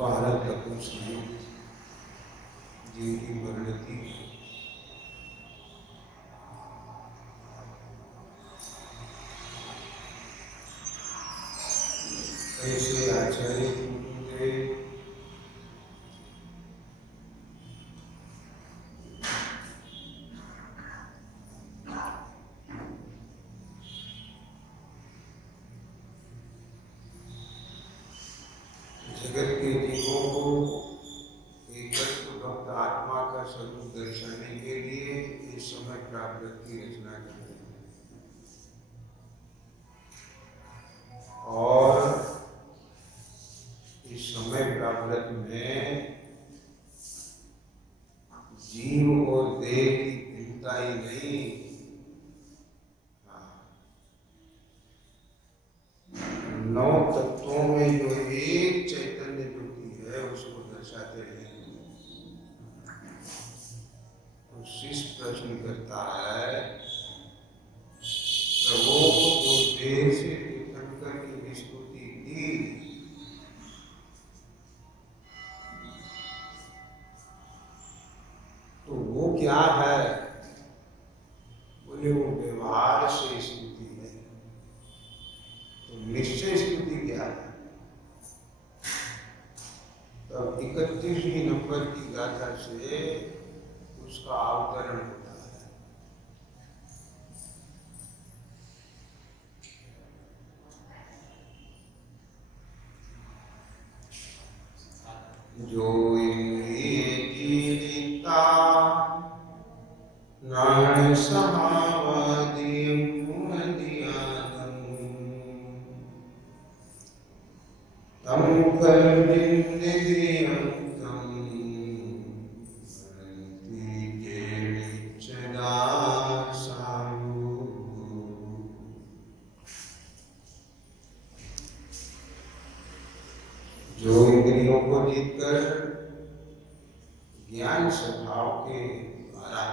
भारत संयुक्त जिनकी वर्णति ऐसे आचार्य जगत के जीवों को एकत्व भक्त आत्मा का स्वरूप दर्शाने के लिए इस समय प्राप्त की रचना करते हैं और इस समय प्राप्त में जीव और देह की भिन्नता ही नहीं, नौ तत्वों में जो एक चैतन्य ज्योति है उसको दर्शाते हैं। तो शिष्य प्रश्न करता है, प्रभु जो देह से तीर्थंकर की स्तुति की, तो वो क्या है? बोले वो व्यवहार से स्तुति है। तो निश्चय स्तुति क्या है? तब 31वीं नंबर की गाथा से उसका अवतरण होता है। जो इंद्रिय जीविता नान सहावादि मुहदियादम तम कल्विन्द्रियं तम वरन्ति केचिदा साधु। जो इंद्रियों को जीतकर ज्ञान स्वभाव के द्वारा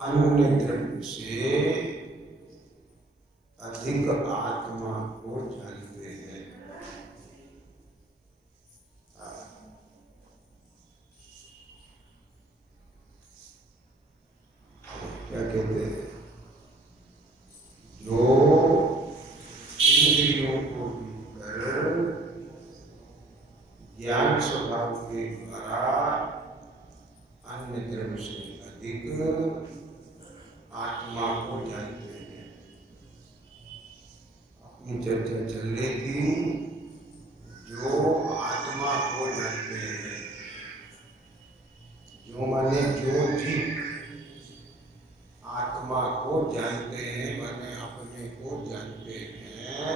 अन्य द्रव्य से अधिक आत्मा को जानते हैं। क्या कहते हैं? जो इंद्रियों को जीतकर ज्ञान स्वभाव के द्वारा अन्य द्रव्य से अधिक आत्मा को जानते हैं। अपनी चर्चा चल रही थी, जो आत्मा को जानते हैं, जो माने जो जीव आत्मा को जानते हैं, माने अपने को जानते हैं।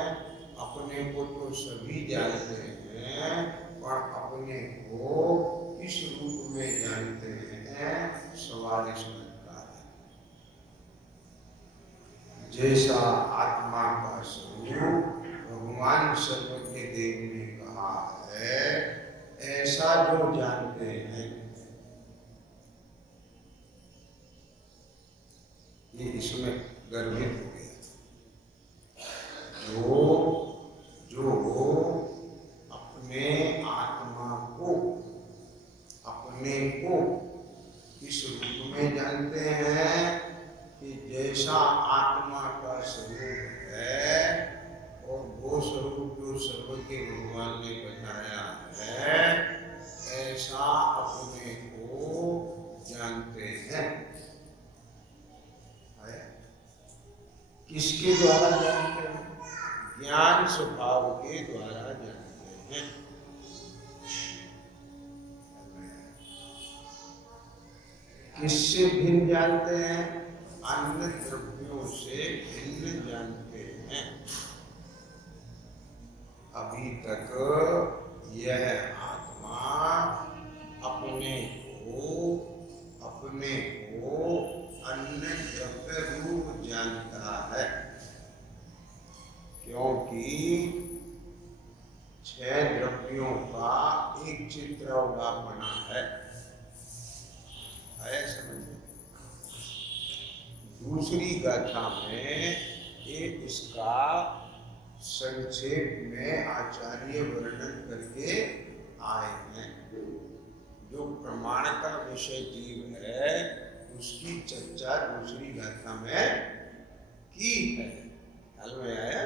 अपने को तो सभी जानते हैं, पर अपने को किस रूप में जानते हैं, सवाल इसमें का है। जैसा आत्मा का स्वरूप भगवान सर्वज्ञ देव ने कहा है, ऐसा जो जानते हैं, ये इसमें गर्भित हो गया। जो अपने आत्मा को, अपने को इस रूप में जानते हैं कि जैसा आत्मा का स्वरूप है, और वो स्वरूप जो सर्वज्ञ भगवान ने बताया है, ऐसा अपने को जानते हैं। किसके द्वारा जानते हैं? ज्ञान स्वभाव के द्वारा जानते हैं। किससे भिन्न जानते हैं? अन्य द्रव्यों से भिन्न जानते हैं। अभी तक यह आत्मा अपने को अन्य द्रव्य रूप जानता है, क्योंकि 6 द्रव्यों का एक चित्रावलापना है। समझ में? दूसरी गाथा में ये इसका संक्षेप में आचार्य वर्णन करके आए हैं। जो प्रमाण का विषय जीव है उसकी चर्चा दूसरी गाथा में की है। ख्याल में आया?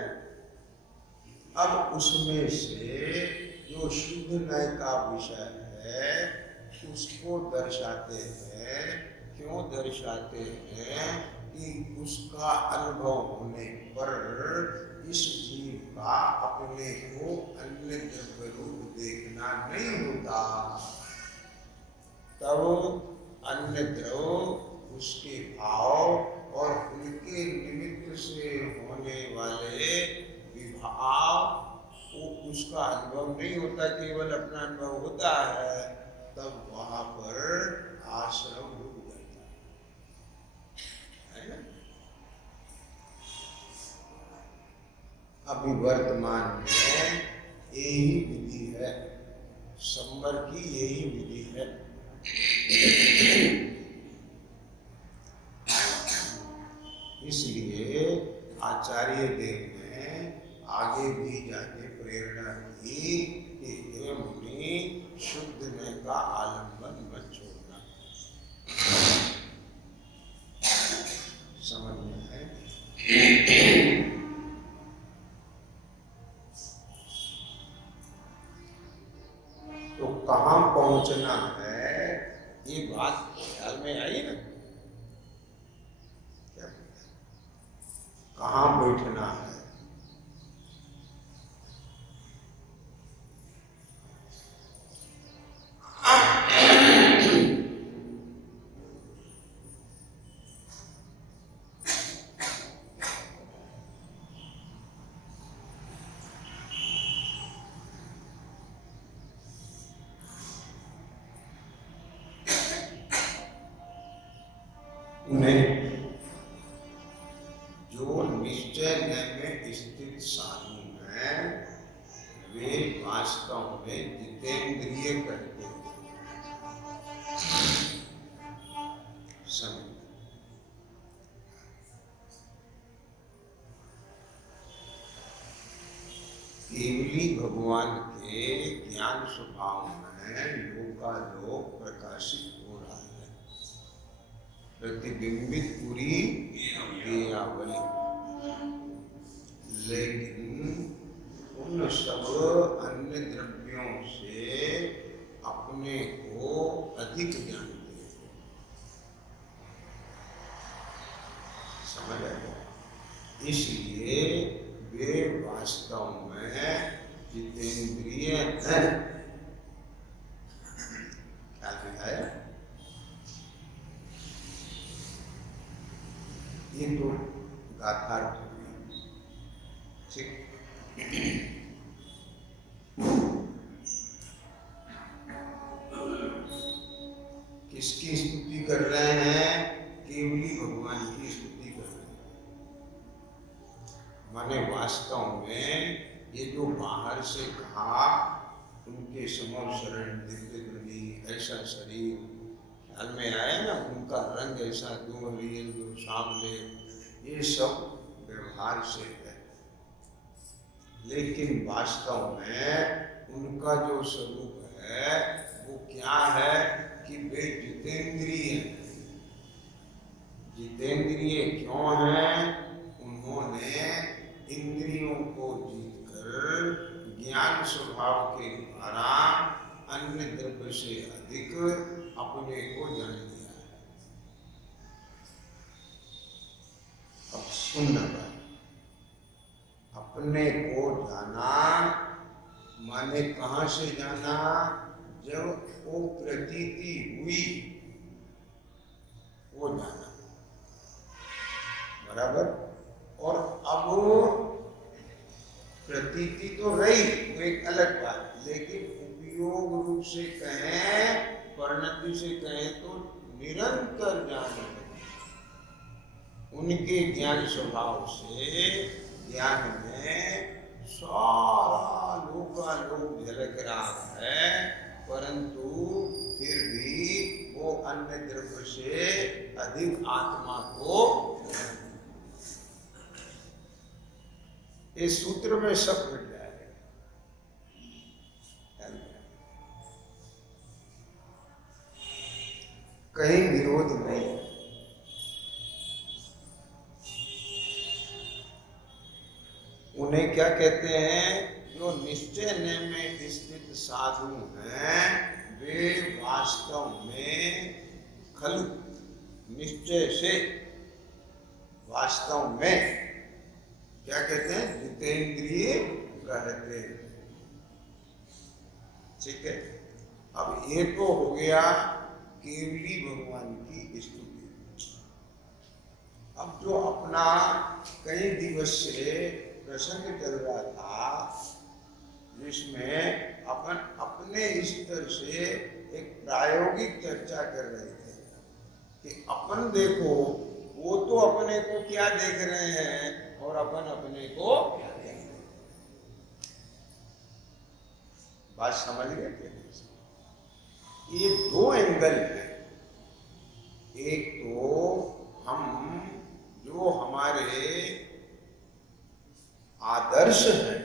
अब उसमें से जो शुद्ध नय का विषय है उसको दर्शाते हैं। क्यों दर्शाते हैं? कि उसका अनुभव होने पर इस जीव का अपने को अन्य द्रव्य रूप देखना नहीं होता, तब अन्य द्रव्य उसके भाव और उनके निमित्त से होने वाले विभाव वो उसका अनुभव नहीं होता, केवल अपना अनुभव होता है। तब वहां पर आश्रम रुक जाता है ना। अभी वर्तमान में यही विधि है, संवर की यही विधि है। इसलिए आचार्य देव ने आगे भी जाके प्रेरणा की कि हे मुनि, शुद्ध नय का आलंबन मत छोड़ना। समझ में है? तो कहाँ पहुंचना है ये बात ख्याल में आई ना? कहाँ बैठना है? उन्हें जो निश्चय में स्थित साधु हैं वे वास्तव में जितेंद्रिय करते हैं। समझ? केवली भगवान के ज्ञान स्वभाव में लोकालोक प्रकाशित हो रहा है, प्रतिबिंबित पूरी क्रियावली। लेकिन उन सब अन्य द्रव्यों से अपने को अधिक जानते हैं। समझ आया? इसलिए वे वास्तव में जितेंद्रिय हैं। क्या है? ये तो गाथा ठीक। किसकी स्तुति कर रहे हैं? केवली भगवान की स्तुति कर रहे हैं। माने वास्तव में ये जो बाहर से कहा उनके समर शरण दिव्य ध्वनि ऐसा शरीर, ख्याल में आया ना? उनका रंग ऐसा दो हरियल दो सामने, ये सब व्यवहार से है। लेकिन वास्तव में उनका जो स्वरूप है वो क्या है? कि वे जितेंद्रिय हैं। जितेंद्रिय क्यों हैं? उन्होंने इंद्रियों को जीतकर ज्ञान स्वभाव के द्वारा अन्य द्रव्य से अधिक अपने को जान लिया है। अब सुनना बात, अपने को जाना माने कहाँ से जाना? जब वो प्रतीति हुई वो जाना, बराबर। और अब प्रतीति तो रही, वो एक अलग बात, लेकिन उपयोग रूप से कहें, परिणति से कहें तो निरंतर ज्ञान है। उनके ज्ञान स्वभाव से ज्ञान में सारा लोकालोक झलक रहा है, परंतु फिर भी वो अन्य द्रव्य से अधिक आत्मा को, इस सूत्र में सब घट जाएगा। कहीं विरोध नहीं। उन्हें क्या कहते हैं? जो निश्चय में स्थित साधु हैं वे वास्तव में खलु निश्चय से वास्तव में क्या कहते हैं? जितेंद्रिय कहते हैं। ठीक है, अब ये तो हो गया केवली भगवान की स्तुति। अब जो अपना कई दिवस से प्रसंग चल रहा था, जिसमें अपन अपने स्तर से एक प्रायोगिक चर्चा कर रहे थे कि अपन देखो, वो तो अपने को क्या देख रहे हैं और अपन अपने को क्या देख रहे हैं। बात समझ गए क्या? ये दो एंगल है। एक तो हम जो हमारे आदर्श हैं,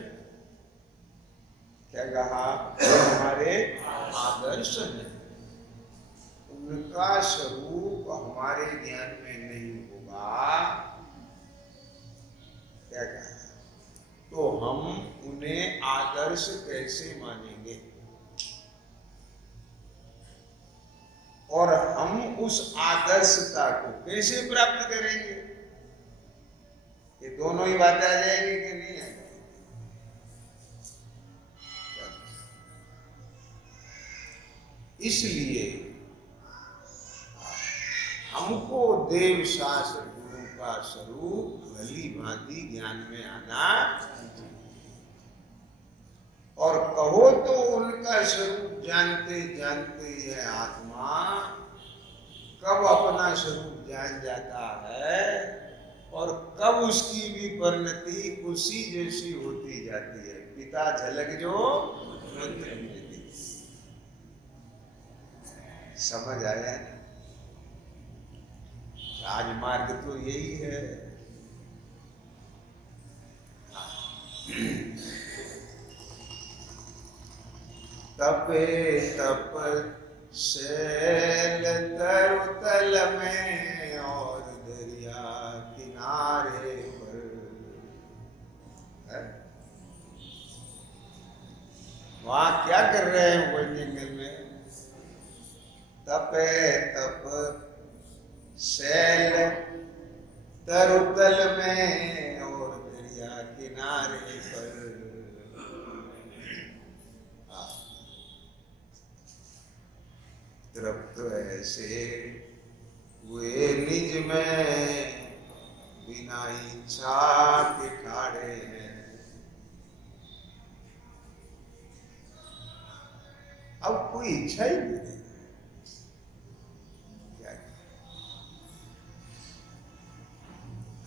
क्या कहा? जो हमारे आदर्श हैं, उनका स्वरूप हमारे ज्ञान में नहीं होगा, क्या कहा? तो हम उन्हें आदर्श कैसे मानेंगे? और हम उस आदर्शता को कैसे प्राप्त करेंगे? ये दोनों ही बातें आ जाएंगी कि नहीं आ जाएंगी? इसलिए हमको देव शास्त्र गुरु का स्वरूप भली भांति ज्ञान में आना चाहिए। और कहो तो उनका स्वरूप जानते जानते यह आत्मा कब अपना स्वरूप जान जाता है और कब उसकी भी परिणति उसी जैसी होती जाती है। पिता झलक जो मंत्र में दी। समझ आया ना? राजमार्ग तो यही है। तपे तप शैल तरुतल में और दरिया किनारे पर। वहां क्या कर रहे हैं वो जंगल में? तपे तप शैल तरुतल में और दरिया किनारे पर। तृप्त ऐसे हुए निज में बिना इच्छा के ठाड़े हैं। अब कोई इच्छा ही नहीं। क्या?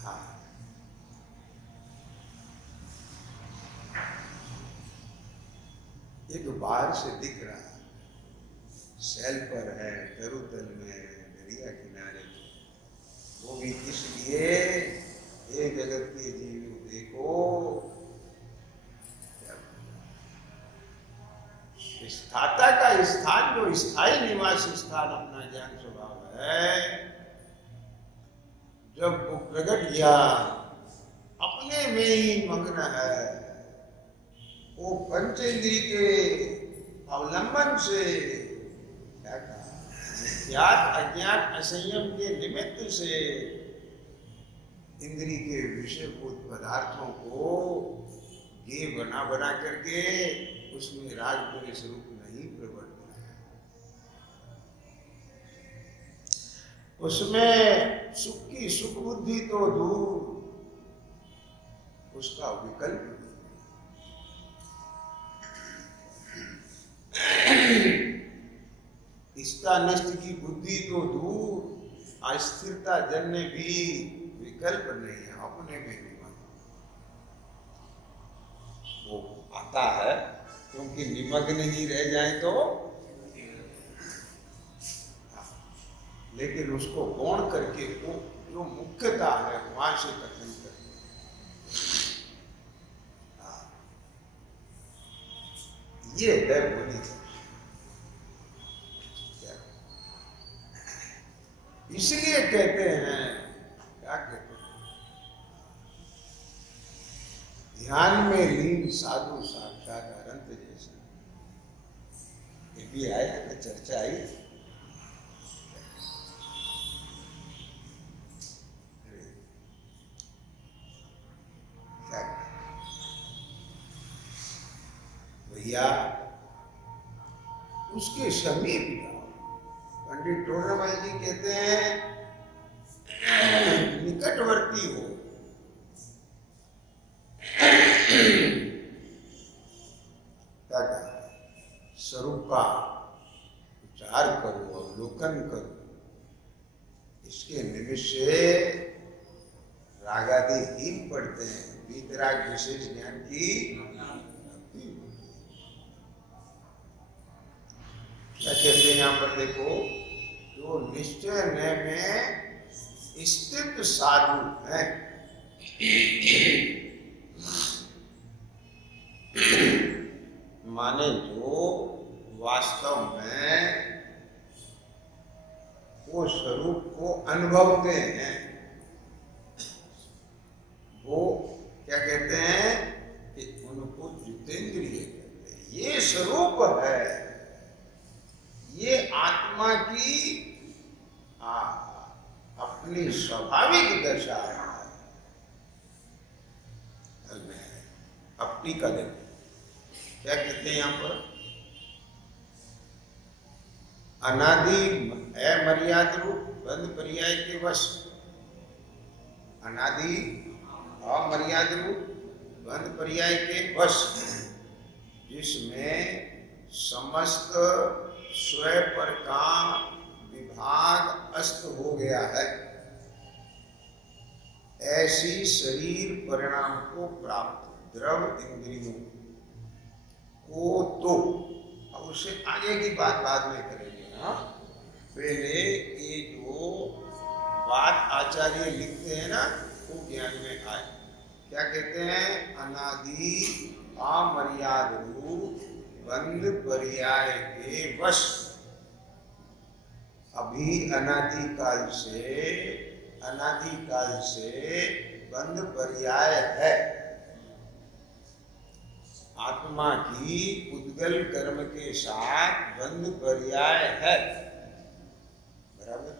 हाँ, ये जो बाहर से दिख रहा है, शैल पर है, तरुतल में है, दरिया किनारे, वो भी इसलिए ये जगत के जीव देखो स्थाता का स्थान, जो स्थायी निवास स्थान अपना ज्ञान स्वभाव है, जब वो प्रगट ज्ञान अपने में ही मग्न है, वो पंचेंद्रिय के अवलंबन से ज्ञात अज्ञात असंयम के निमित्त से इंद्रिय के विषयभूत पदार्थों को ये बना बना करके उसमें राजपुरी स्वरूप नहीं प्रकट होना है। उसमें सुख की सुख बुद्धि तो दूर, उसका विकल्प इष्टा निष्ठ की बुद्धि तो दूर, अस्थिरता जन्य भी विकल्प नहीं है। अपने में भी वो आता है, क्योंकि निमग्न ही रह जाए तो, लेकिन उसको गौण करके वो जो मुख्यता है वहां से कथन करते ये है बोली। इसलिए कहते हैं, क्या कहते हैं, ध्यान में लीन साधु साक्षात अनंत जैसे। ये भी आया ना, चर्चा आई। भैया उसके समीप जाओ। पंडित टोडरमल जी कहते हैं निकटवर्ती हो, स्वरूप का विचार करो, अवलोकन करो। इसके निमित्त से रागादि हीन पड़ते हैं, वीतराग विशेष ज्ञान की क्या कहते हैं यहाँ पर देखो, जो निश्चय में स्थित साधु है, माने जो वास्तव में वो स्वरूप को अनुभवते हैं, वो क्या कहते हैं कि उनको जितेंद्रिय कहते हैं। ये स्वरूप है, ये आत्मा की अपनी स्वाभाविक दशा है। अपनी का देखो क्या कहते हैं यहाँ पर, अनादि अमर्याद रूप बंद पर्याय के वश। अनादि अमर्याद रूप बंद पर्याय के वश, जिसमें समस्त स्वयं पर का विभाग अस्त हो गया है, ऐसी शरीर परिणाम को प्राप्त द्रव इंद्रियों को तो, अब उससे आगे की बात बाद में करेंगे ना। पहले ये जो बात आचार्य लिखते हैं ना, वो ज्ञान में आए। क्या कहते हैं, अनादि अमर्याद रूप बंद पर्याय के वश। अभी अनादिकाल से बंद पर्याय है, आत्मा की उद्गल कर्म के साथ बंद पर्याय है, बराबर।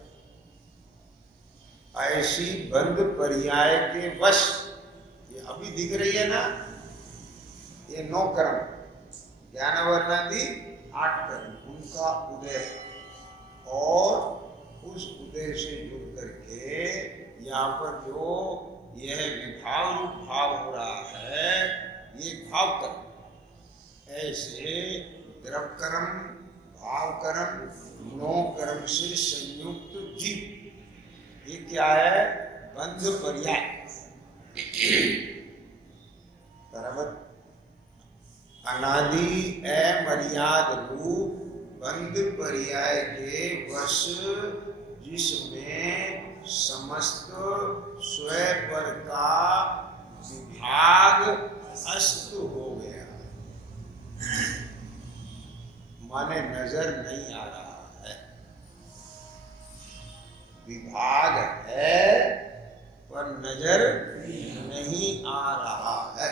ऐसी बंद पर्याय के वश, ये अभी दिख रही है ना, ये 9 कर्म, ज्ञानवर्णादि 8 कर्म, उनका उदय, और उस उदय से जुड़ करके यहाँ पर जो यह विभाव रूप भाव हो रहा है, ये भाव कर्म। ऐसे द्रव कर्म, भाव कर्म, 9 कर्म से संयुक्त जीव, ये क्या है, बंध पर्याय, बराबर। अनादि अमर्याद रूप बंध पर्याय के वश, जिसमें समस्त स्वयं पर का विभाग अस्त हो गया, माने नजर नहीं आ रहा है। विभाग है पर नजर नहीं आ रहा है,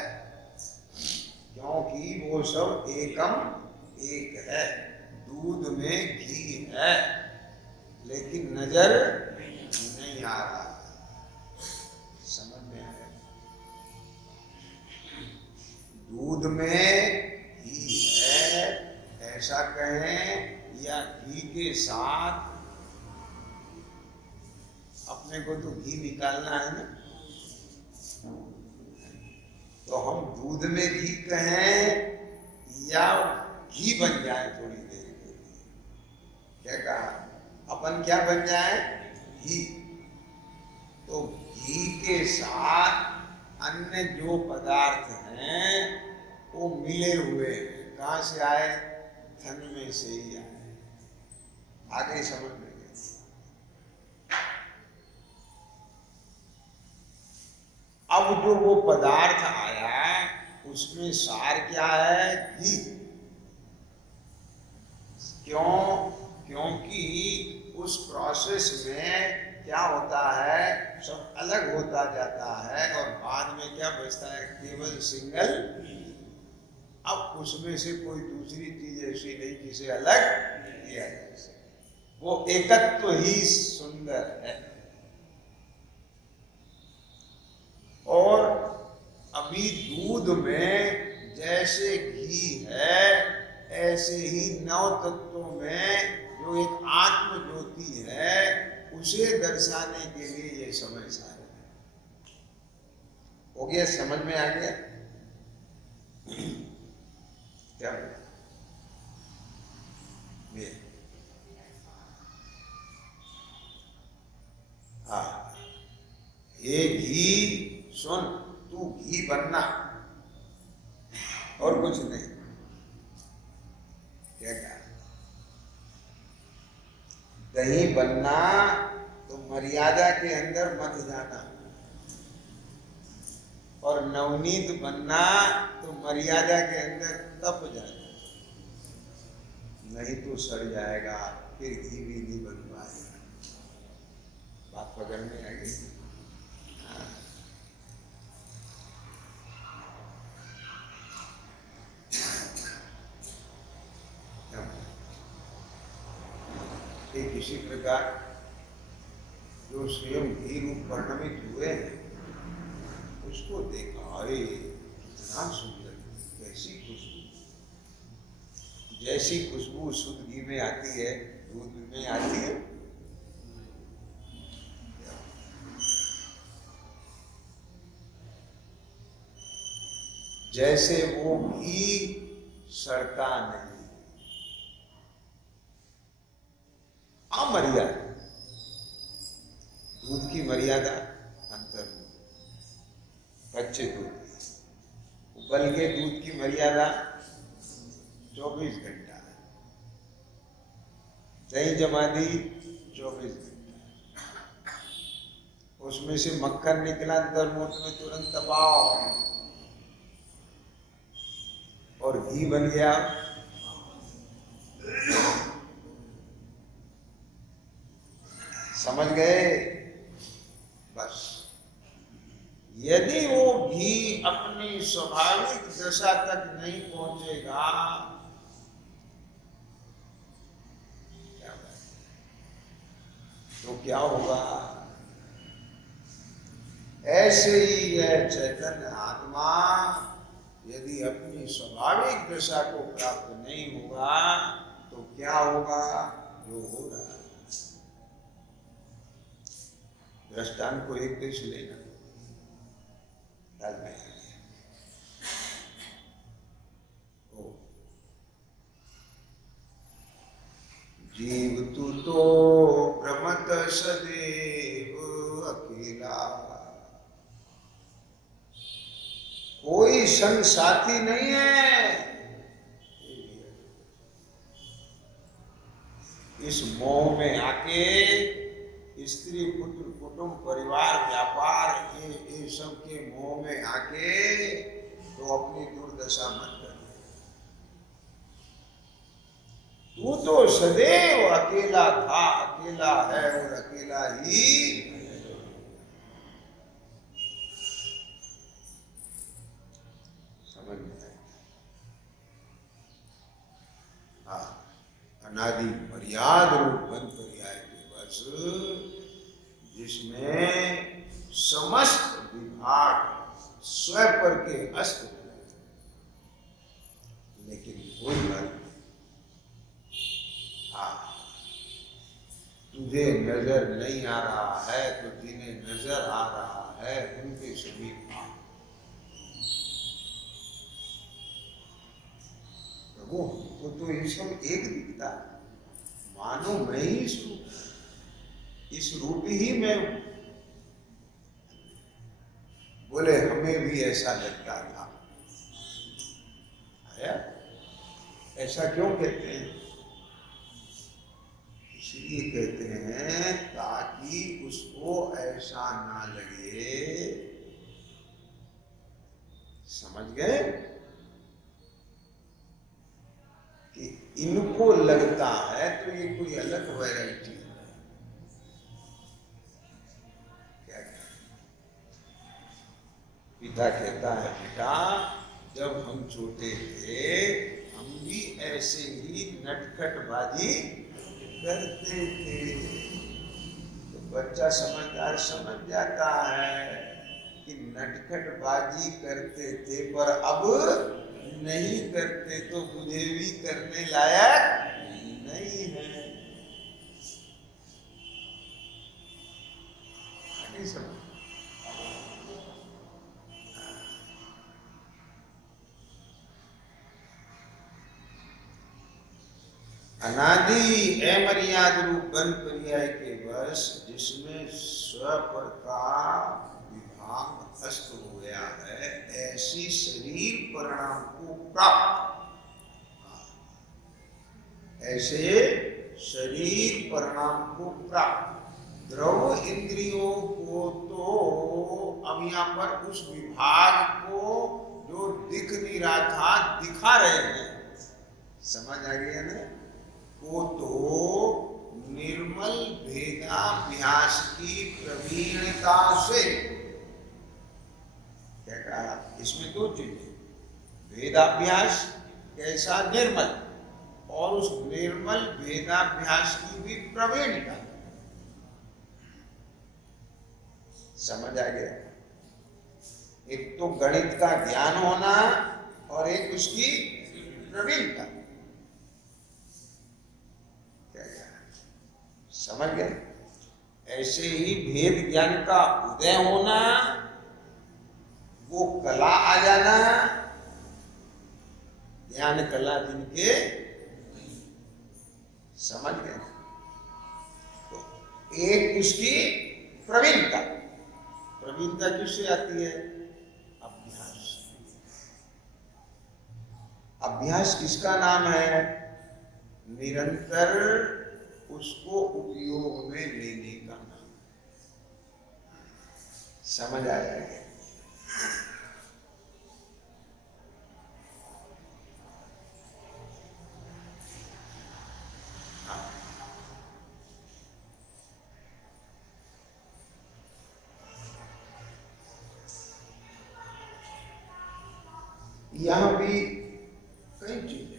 क्योंकि वो सब एकम एक है। दूध में घी है, लेकिन नजर नहीं आ रहा। समझ में आया? दूध में घी है ऐसा कहें, या घी के साथ, अपने को तो घी निकालना है ना, तो हम दूध में घी कहें या घी बन जाए थोड़ी देर के लिए। क्या कहा? अपन क्या बन जाए? घी। तो घी के साथ अन्य जो पदार्थ हैं वो मिले हुए हैं। कहाँ से आए? धन में से ही आए। आगे समझ में गए। अब जो वो पदार्थ आया उसमें सार क्या है? घी। क्यों? क्योंकि उस प्रोसेस में क्या होता है, सब अलग होता जाता है और बाद में क्या बचता है? केवल सिंगल। अब उसमें से कोई दूसरी चीज ऐसी नहीं जिसे अलग किया जा सके। वो एकत्व ही सुंदर है। और अभी दूध में जैसे घी है ऐसे ही नौ तत्वों में जो एक आत्म ज्योति है उसे दर्शाने के लिए ये समय सार है। हो गया? समझ में आ गया? क्या ये? हाँ, ये घी सुन, तू घी बनना और कुछ नहीं। क्या कहा? दही बनना तो मर्यादा के अंदर मत जाना, और नवनीत बनना तो मर्यादा के अंदर तप जाना, नहीं तो सड़ जाएगा, फिर घी भी नहीं बन पाएगा। बात पकड़ में आ गई? हाँ। ठीक इसी प्रकार जो स्वयं घी रूप परिणमित हुए हैं उसको देखा, अरे कितना सुंदर, कैसी खुशबू, जैसी खुशबू शुद्ध घी में आती है दूध में आती है। जैसे वो घी सड़ता नहीं, अमर्यादा। दूध की मर्यादा अंतर, कच्चे दूध, उबल के दूध की मर्यादा 24 घंटा, दही जमा दी 24 घंटा, उसमें से मक्खन निकला दरमोट में तुरंत दबाओ और घी बन गया। समझ गए? बस यदि वो घी अपनी स्वाभाविक दशा तक नहीं पहुंचेगा, तो क्या होगा? ऐसे ही यह चैतन्य आत्मा यदि अपनी स्वाभाविक दशा को प्राप्त नहीं होगा तो क्या होगा? जो हो रहा है। दृष्टांत को एक देश लेना, में जीव तू तो भ्रमत सदैव अकेला, कोई संग साथी नहीं है। इस मोह में आके स्त्री पुत्र कुटुंब परिवार व्यापार ये सब के मोह में आके तो अपनी दुर्दशा मत कर। तू तो सदैव अकेला था, अकेला है और अकेला ही समझ में आए। हाँ, अनादि मर्याद रूप बन पर्याय के बस, जिसमें समस्त विभाग स्वयं पर के हस्त कोई बात नहीं। हाँ, तुझे नजर नहीं आ रहा है तो जिन्हें नजर आ रहा है उनके सभी पाप। प्रभु वो तो ये सब एक दिखता है, मानो मैं ही इस रूप ही मैं हूं। बोले हमें भी ऐसा लगता था। आया? ऐसा क्यों कहते हैं? इसलिए कहते हैं ताकि उसको ऐसा ना लगे। समझ गए कि इनको लगता है तो ये कोई अलग वैरायटी है। क्या पिता कहता है बेटा जब हम छोटे थे हम भी ऐसे ही नटखटबाजी करते थे। तो बच्चा समझदार समझ जाता है कि नटखटबाजी करते थे पर अब नहीं करते तो मुझे भी करने लायक नहीं है। नहीं समझ? अनादि अमर्याद रूप बंद पर्याय के वश जिसमें स्वपर का विभाग अस्त हो गया है ऐसी शरीर परिणाम को प्राप्त, ऐसे शरीर परिणाम को प्राप्त द्रव इंद्रियों को तो अब यहाँ पर उस विभाग को जो दिख नहीं रहा था दिखा रहे हैं। समझ आ गया ना? को तो निर्मल भेदाभ्यास की प्रवीणता से, क्या कहा इसमें दो चीजें, भेदाभ्यास कैसा निर्मल और उस निर्मल भेदाभ्यास की भी प्रवीणता। समझ आ गया? एक तो गणित का ज्ञान होना और एक उसकी प्रवीणता। समझ गए? ऐसे ही भेद ज्ञान का उदय होना, वो कला आ जाना, ज्ञान कला जिनके, समझ गए? तो एक उसकी प्रवीणता, प्रवीणता किससे आती है? अभ्यास। अभ्यास किसका नाम है? निरंतर उसको उपयोग में लेने का नाम। समझ आ जाएगा? यहां भी कई चीजें,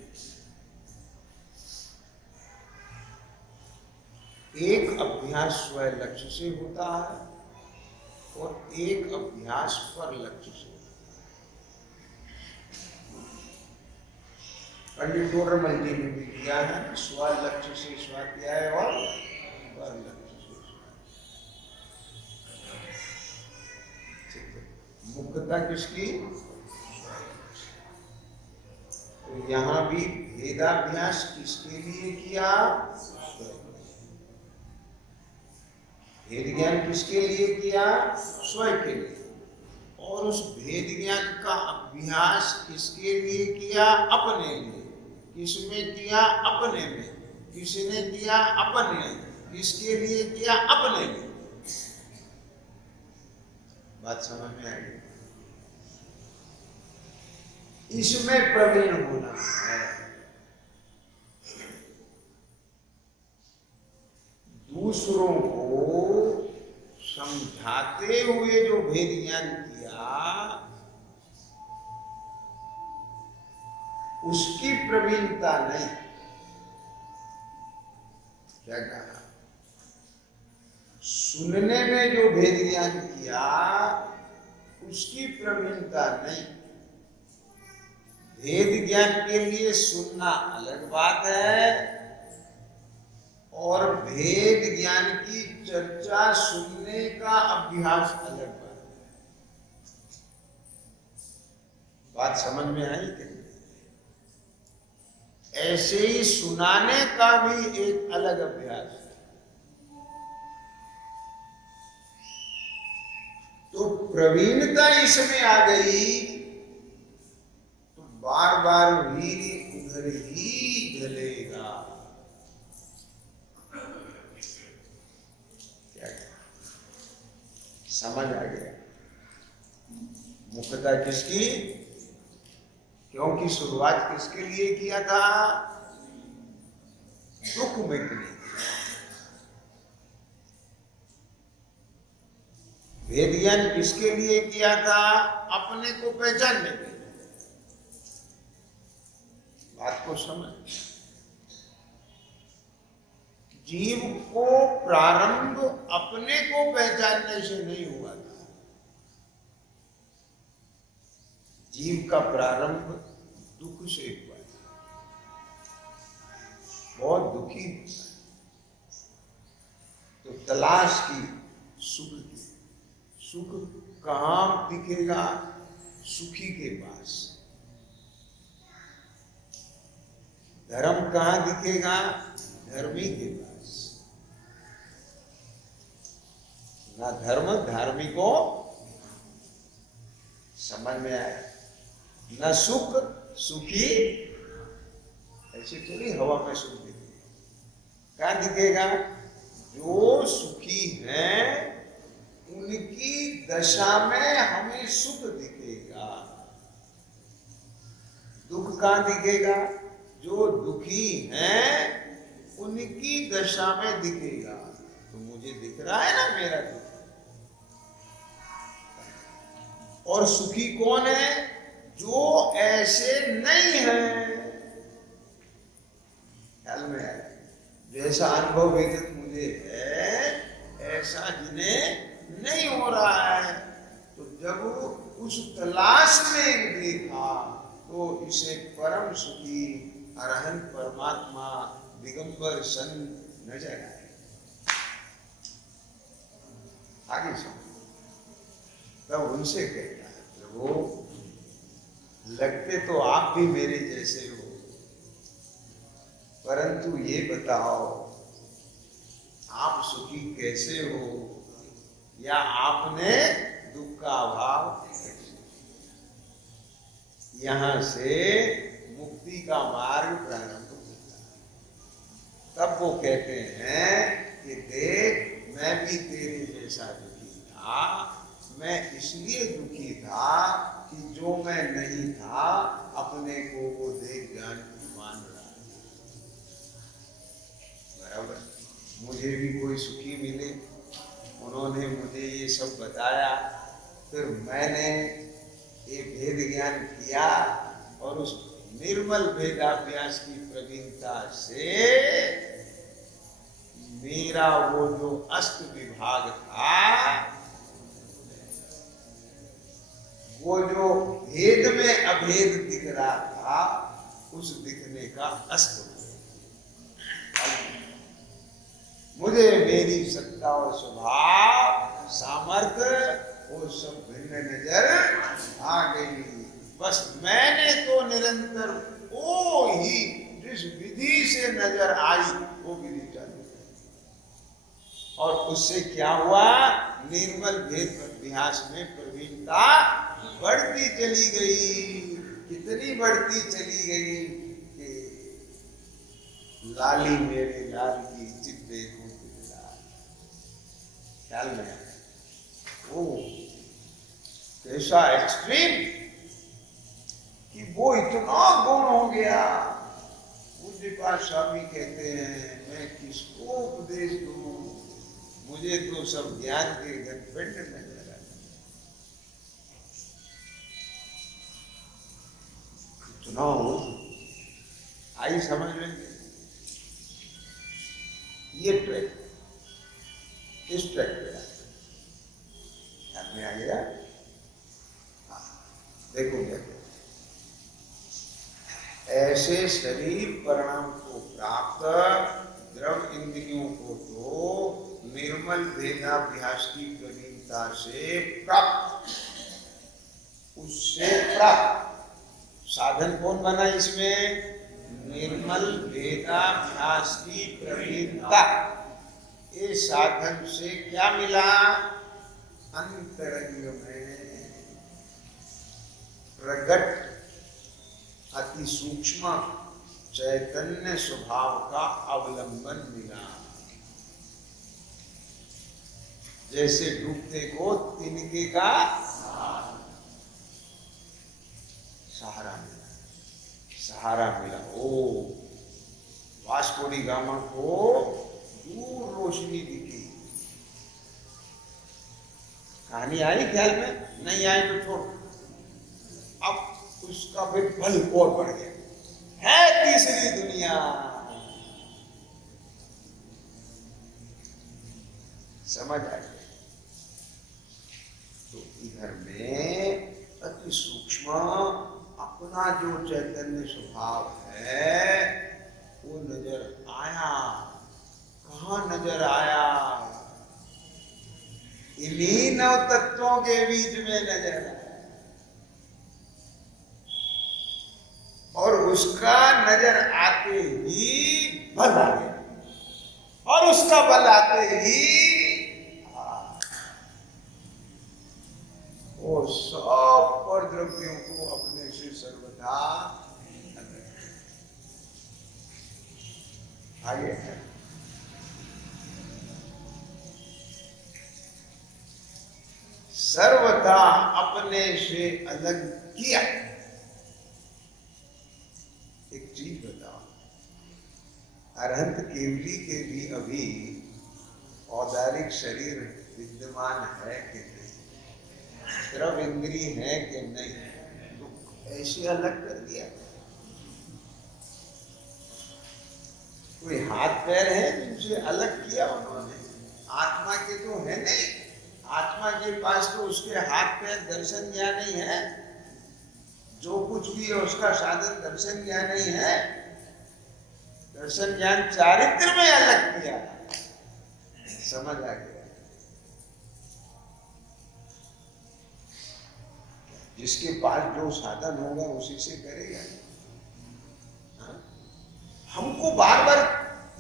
एक अभ्यास स्व लक्ष्य से होता है और एक अभ्यास पर लक्ष्य से होता है। पंडित डोरमल जी ने भी दिया है स्व लक्ष्य से स्वाध्याय और पर लक्ष्य से स्वाध्याय। मुख्यता किसकी? तो यहां भी भेदाभ्यास किसके लिए किया? भेद ज्ञान किसके लिए किया? स्वयं के लिए। और उस भेद ज्ञान का अभ्यास किसके लिए किया? अपने लिए। किसमें किया? अपने में। किसने किया? अपने। किसके लिए किया? अपने लिए। बात समझ में आई? इसमें प्रवीण होना है। दूसरों को समझाते हुए जो भेद ज्ञान किया उसकी प्रवीणता नहीं। क्या कहा? सुनने में जो भेद ज्ञान किया उसकी प्रवीणता नहीं। भेद ज्ञान के लिए सुनना अलग बात है और भेद ज्ञान की चर्चा सुनने का अभ्यास अलग बात है। बात समझ में आई क्या? ऐसे ही सुनाने का भी एक अलग अभ्यास है। तो प्रवीणता इसमें आ गई तो बार बार वीर उधर ही जलेगा। क्या समझ आ गया? मुख्यता किसकी? क्योंकि शुरुआत किसके लिए किया था? दुख मिटने। भेद ज्ञान किसके लिए किया था? अपने को पहचानने के लिए। बात को समझ। जीव को प्रारंभ अपने को पहचानने से नहीं हुआ था। जीव का प्रारंभ दुख से हुआ था। बहुत दुखी होता है तो तलाश की सुख की। सुख कहाँ दिखेगा? सुखी के पास। धर्म कहाँ दिखेगा? धर्मी के पास। ना धर्म धार्मिको समझ में आए, न सुख सुखी। ऐसे थोड़ी हवा में सुख दिखेगा। कहाँ दिखेगा? जो सुखी हैं उनकी दशा में हमें सुख दिखेगा। दुख कहाँ दिखेगा? जो दुखी हैं उनकी दशा में दिखेगा। तो मुझे दिख रहा है ना मेरा दुख। और सुखी कौन है? जो ऐसे नहीं है। ख्याल में है? जैसा अनुभव विदित मुझे है ऐसा जिन्हें नहीं हो रहा है। तो जब उस तलाश में देखा तो इसे परम सुखी अरहंत परमात्मा दिगंबर सन नजर आए। आगे समझ। तब उनसे कहता है, प्रभु लगते तो आप भी मेरे जैसे हो, परंतु ये बताओ आप सुखी कैसे हो, या आपने दुख का अभाव कैसे? यहां से मुक्ति का मार्ग प्रारंभ होता है। तब वो कहते हैं कि देख मैं भी तेरे जैसा दुखी था। मैं इसलिए दुखी था कि जो मैं नहीं था अपने को वो देख जान मान रहा। बराबर। मुझे भी कोई सुखी मिले, उन्होंने मुझे ये सब बताया, फिर मैंने ये भेद ज्ञान किया और उस निर्मल वेदाभ्यास की प्रवीणता से मेरा वो जो अष्ट विभाग था, वो जो भेद में अभेद दिख रहा था, उस दिखने का अस्त हो। मुझे मेरी सत्ता और स्वभाव सामर्थ्य वो सब भिन्न नजर आ गई। बस मैंने तो निरंतर वो ही जिस विधि से नजर आई वो विधि चालू कर। और उससे क्या हुआ? निर्मल भेद अभ्यास में प्रवीणता बढ़ती चली गई। कितनी बढ़ती चली गई कि लाली मेरे लाल की चित देखो लाल। ख्याल में आया? वो कैसा एक्सट्रीम कि वो इतना गुण हो गया। पूज्य पाद स्वामी कहते हैं मैं किसको उपदेश दूं, मुझे तो सब ज्ञान के गठबंध नजर आए। इतना हो आई समझ में? ये ट्रैक इस ट्रैक पे में आ गया। देखो क्या ऐसे शरीर परिणाम को प्राप्त द्रव इंद्रियों को तो निर्मल वेदाभ्यास की प्रवीणता से प्राप्त, उससे प्राप्त। साधन कौन बना इसमें? निर्मल वेदाभ्यास की प्रवीणता। इस साधन से क्या मिला? अंतरंग में प्रगट अति सूक्ष्म चैतन्य स्वभाव का अवलंबन मिला। जैसे डूबते को तिनके का सहारा मिला, सहारा मिला। ओ वास्को डी गामा को दूर रोशनी दिखी। कहानी आई ख्याल में? नहीं आई तो छोड़। अब उसका फिर बल और बढ़ गया, है तीसरी दुनिया। समझ आ गया? तो इधर में अति सूक्ष्म अपना जो चैतन्य स्वभाव है वो नजर आया। कहाँ नजर आया? इन्हीं नव तत्वों के बीच में नजर आया। और उसका नजर आते ही बल आ गया, और उसका बल आते ही वो सब पर द्रव्यों को अपने से सर्वथा आगे है। सर्वथा अपने से अलग किया। एक चीज बताओ, अरहंत केवली के भी अभी औदारिक शरीर विद्यमान है कि नहीं? द्रव इंद्री है कि नहीं? तो ऐसे अलग कर दिया। कोई हाथ पैर है जिनसे अलग किया उन्होंने? आत्मा के तो है नहीं। आत्मा के पास तो उसके हाथ पैर दर्शन ज्ञान नहीं है। जो कुछ भी है उसका साधन दर्शन ज्ञान नहीं है। दर्शन ज्ञान चारित्र में अलग किया। समझ आ गया? जिसके पास जो साधन होगा उसी से करेगा। हाँ? हमको बार बार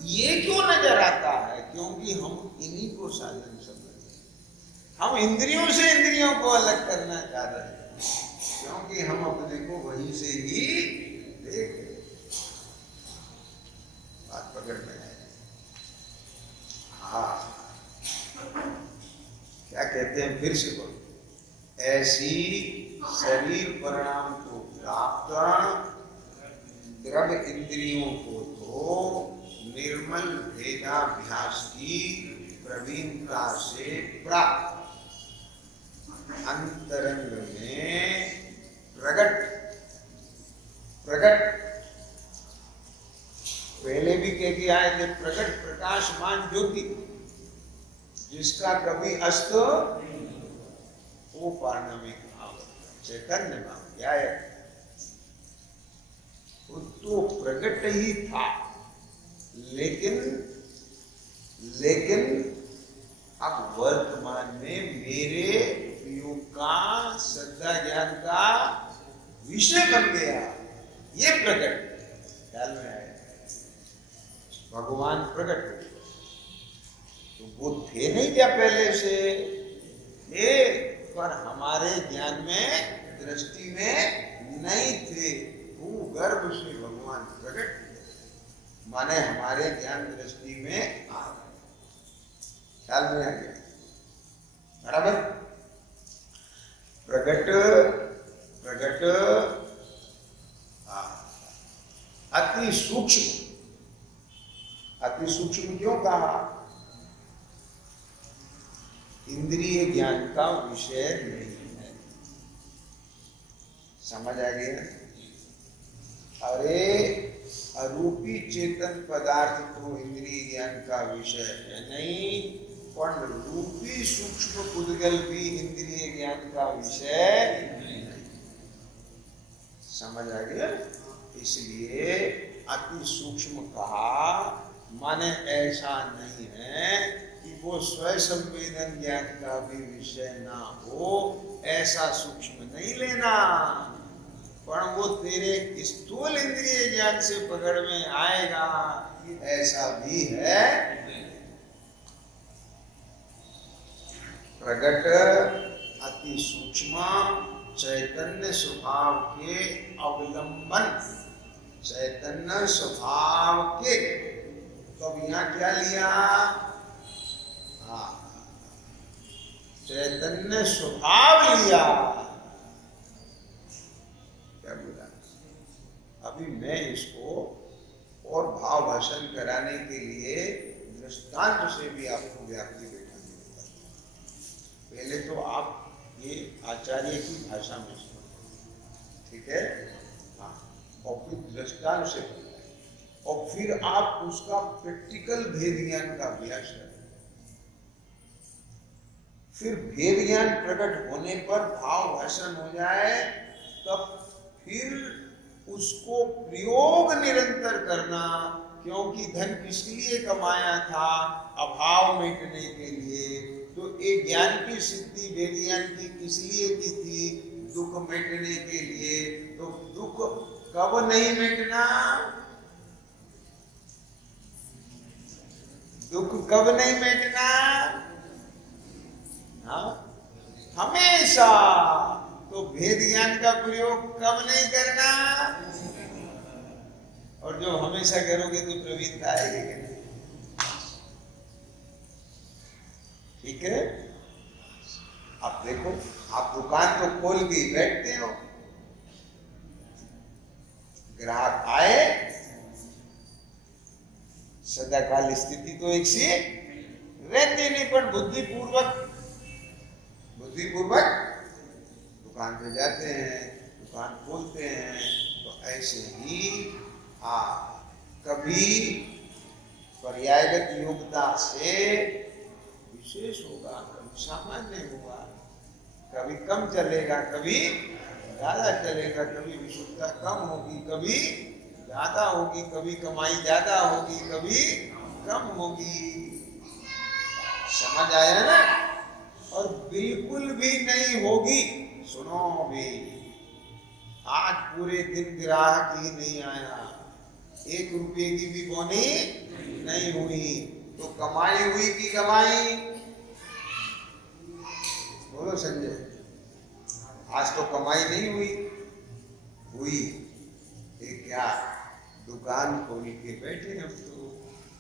ये क्यों नजर आता है? क्योंकि हम इन्हीं को साधन समझते हैं। हम इंद्रियों से इंद्रियों को अलग करना चाह रहे हैं, क्योंकि हम अपने को वहीं से ही देख रहे। बात पकड़ में आए? हाँ, क्या कहते हैं? फिर से बोलो। ऐसी शरीर परिणाम को प्राप्त द्रव इंद्रियों को तो निर्मल वेदाभ्यास की प्रवीणता से प्राप्त अंतरंग में प्रगट प्रगट पहले भी कह के आए थे, प्रगट प्रकाशमान ज्योति जिसका कभी अस्त वो पारणामिक भाव चैतन्य भाव क्या है? वो तो प्रगट ही था, लेकिन अब वर्तमान में मेरे उपयोग का श्रद्धा ज्ञान का विषय बन गया। ये प्रकट ख्याल में आया। भगवान प्रकट हो तो वो थे नहीं क्या पहले से? थे, पर हमारे ज्ञान में दृष्टि में नहीं थे। वो गर्भ से भगवान प्रकट माने हमारे ज्ञान दृष्टि में आ गए। ख्याल में आ गया? बराबर? प्रकट प्रकट अति सूक्ष्म। अति सूक्ष्म क्यों कहा? इंद्रिय ज्ञान का विषय नहीं है। समझ आ गया? अरे अरूपी चेतन पदार्थ तो इंद्रिय ज्ञान का विषय है नहीं, पर रूपी सूक्ष्म पुद्गल भी इंद्रिय ज्ञान का विषय नहीं। समझ आ गया? इसलिए अति सूक्ष्म कहा, माने ऐसा नहीं है कि वो स्वयं संवेदन ज्ञान का भी विषय ना हो, ऐसा सूक्ष्म नहीं लेना, पर वो तेरे स्थूल इंद्रिय ज्ञान से पकड़ में आएगा, ऐसा भी है। प्रगट अति सूक्ष्म चैतन्य स्वभाव के अवलंबन, चैतन्य स्वभाव के, तो अब यहाँ क्या लिया? हाँ, चैतन्य स्वभाव लिया। क्या बोला? अभी मैं इसको और भाव भाषण कराने के लिए दृष्टांत से भी आपको व्याप्ति बैठाने देता हूं। पहले तो आप ये आचार्य की भाषा में सुनो, ठीक है? हाँ, और फिर दृष्टांत से बताएं, और फिर आप उसका प्रैक्टिकल भेद ज्ञान का अभ्यास करें। फिर भेद ज्ञान प्रकट होने पर भाव भाषण हो जाए, तब फिर उसको प्रयोग निरंतर करना, क्योंकि धन किस लिए कमाया था? अभाव मिटने के लिए। तो एक ज्ञान की सिद्धि वेद ज्ञान की किस लिए की थी? दुख मिटने के लिए। तो दुख कब नहीं मिटना? दुख कब नहीं मिटना? हाँ, हमेशा। तो भेद ज्ञान का प्रयोग कब नहीं करना? और जो हमेशा करोगे तो प्रवीणता आएगी कि नहीं? ठीक है? आप देखो, आप दुकान तो खोल के बैठते हो, ग्राहक आए, सदाकाल स्थिति तो एक सी रहती नहीं, पर बुद्धिपूर्वक दुकान पे जाते हैं, दुकान खोलते हैं। तो ऐसे ही कभी पर्यायगत योग्यता से विशेष होगा, कभी सामान्य होगा, कभी कम चलेगा, कभी ज्यादा चलेगा, कभी विशुद्धता कम होगी, कभी ज्यादा होगी, कभी कमाई ज्यादा होगी, कभी कम होगी। समझ आया ना? और बिल्कुल भी नहीं होगी। सुनो भी, आज पूरे दिन ग्राहक ही नहीं आया, 1 रुपये की भी बोनी नहीं हुई, तो कमाई हुई कि कमाई? बोलो संजय, आज तो कमाई नहीं हुई। ये क्या, दुकान खोल के बैठे हम तो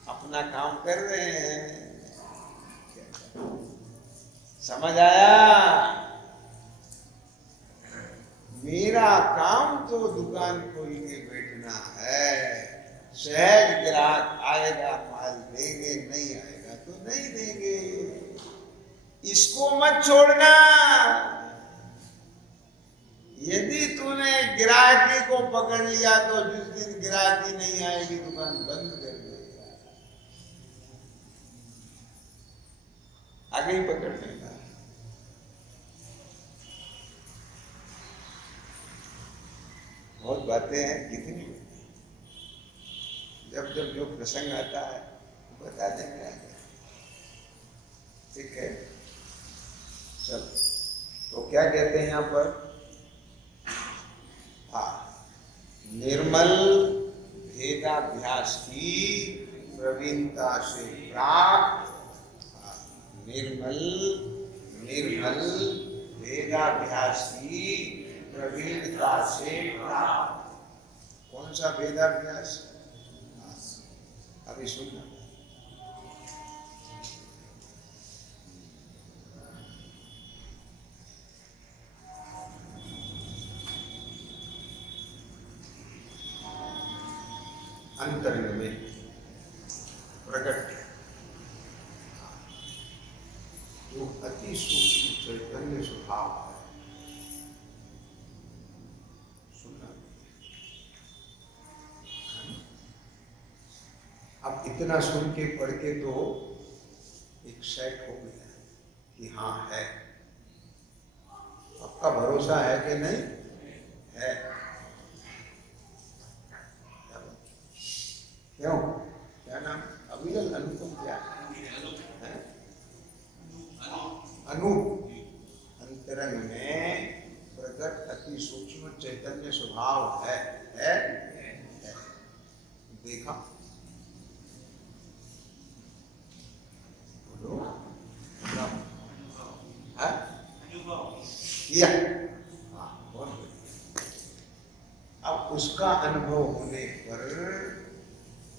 अपना काम कर रहे हैं। समझ आया? मेरा काम तो दुकान खोल के बैठना है। सहज ग्राहक आएगा, माल देंगे, नहीं आएगा तो नहीं देंगे। इसको मत छोड़ना। यदि तूने ग्राहकी को पकड़ लिया तो जिस दिन ग्राहकी नहीं आएगी दुकान बंद कर देगा। आगे ही पकड़ लेगा। बहुत बातें हैं, कितनी जब जो प्रसंग आता है बता देंगे आगे। ठीक है, चलो। तो क्या कहते हैं यहाँ पर? निर्मल भेदाभ्यास की प्रवीणता से प्राप्त, निर्मल भेदाभ्यास की प्रवीणता से प्राप्त। कौन सा भेदाभ्यास? अभी सुनना। अंतरंग में प्रकट जो अति सूक्ष्म चैतन्य स्वभाव है, सुनना। अब इतना सुन के पढ़ के तो एक सेट हो गया कि हाँ है। आपका भरोसा है कि नहीं है? सूक्ष्म चैतन्य स्वभाव है, है? देखा? बोलो है? किया? हाँ, बहुत बढ़िया। अब उसका अनुभव होने पर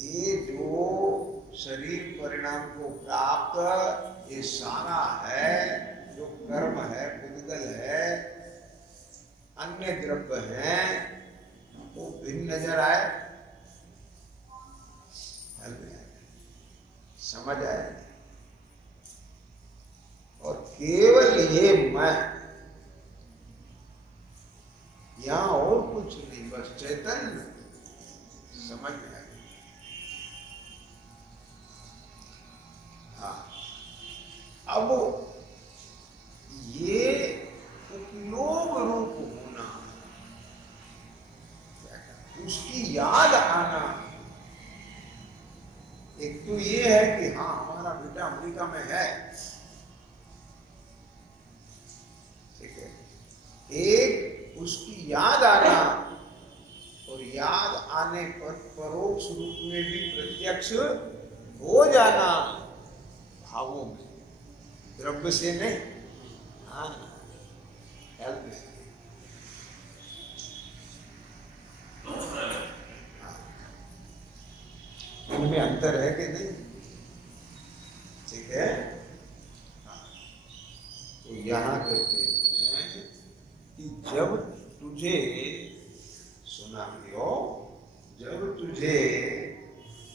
ये जो शरीर परिणाम को प्राप्त ये सारा है, जो कर्म है, बुद्धगल है, अन्य द्रव्य है, वो भिन्न नजर आए, समझ आए, और केवल ये मैं, यहां और कुछ नहीं, बस चैतन्य समझ में आए। हाँ, अब ये उपयोग रूप होना, उसकी याद आना, एक तो ये है कि हाँ हमारा बेटा अमेरिका में है, ठीक है, एक उसकी याद आना, और याद आने पर परोक्ष रूप में भी प्रत्यक्ष हो जाना, भावों में, द्रव्य से नहीं, हाँ, हेल्प से। इनमें अंतर है कि नहीं? ठीक है। तो यहां कहते हैं कि जब तुझे, सुना लियो, जब तुझे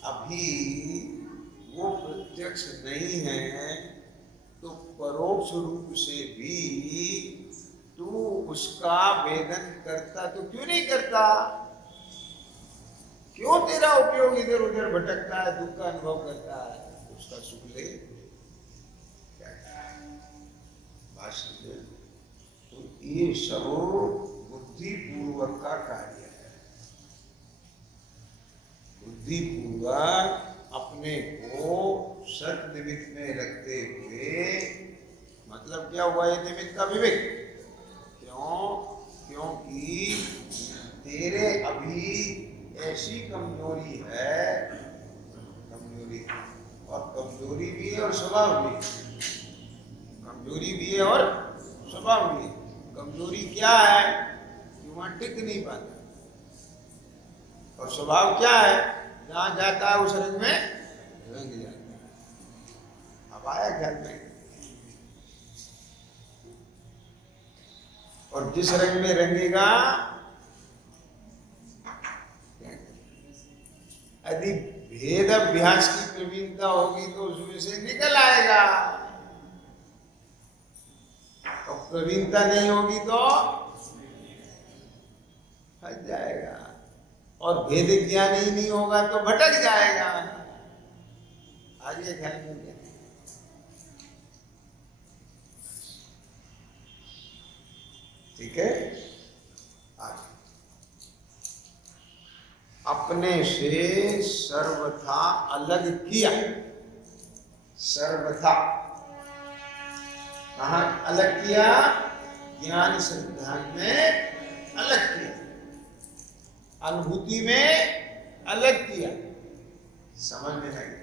अभी वो प्रत्यक्ष नहीं है, तो परोक्ष रूप से भी तू उसका वेदन करता, तो क्यों नहीं करता? क्यों तेरा उपयोग इधर उधर भटकता है, दुख का अनुभव करता है? उसका सुख ले, भाष्य। तो ये सब बुद्धिपूर्वक का कार्य है। बुद्धिपूर्वक अपने को सत निमित्त में रखते हुए, मतलब क्या हुआ ये निमित्त का विवेक? क्यों? क्योंकि तेरे अभी ऐसी कमजोरी है, कमजोरी, और कमजोरी भी है और स्वभाव भी, कमजोरी भी है और स्वभाव भी। कमजोरी क्या है? कि वहां टिक नहीं पाता, और स्वभाव क्या है? जहां जाता है उस रंग में रंग जाता है। अब आया ख्याल में? और जिस रंग में रंगेगा, यदि भेद अभ्यास की प्रवीणता होगी तो उसमें से निकल आएगा, और प्रवीणता नहीं होगी तो फंस जाएगा, और भेद ज्ञान ही नहीं होगा तो भटक जाएगा। आगे ख्याल में क्या? ठीक है। आगे अपने से सर्वथा अलग किया, सर्वथा कहाँ अलग किया? ज्ञान सिद्धांत में अलग किया, अनुभूति में अलग किया। समझ में नहीं?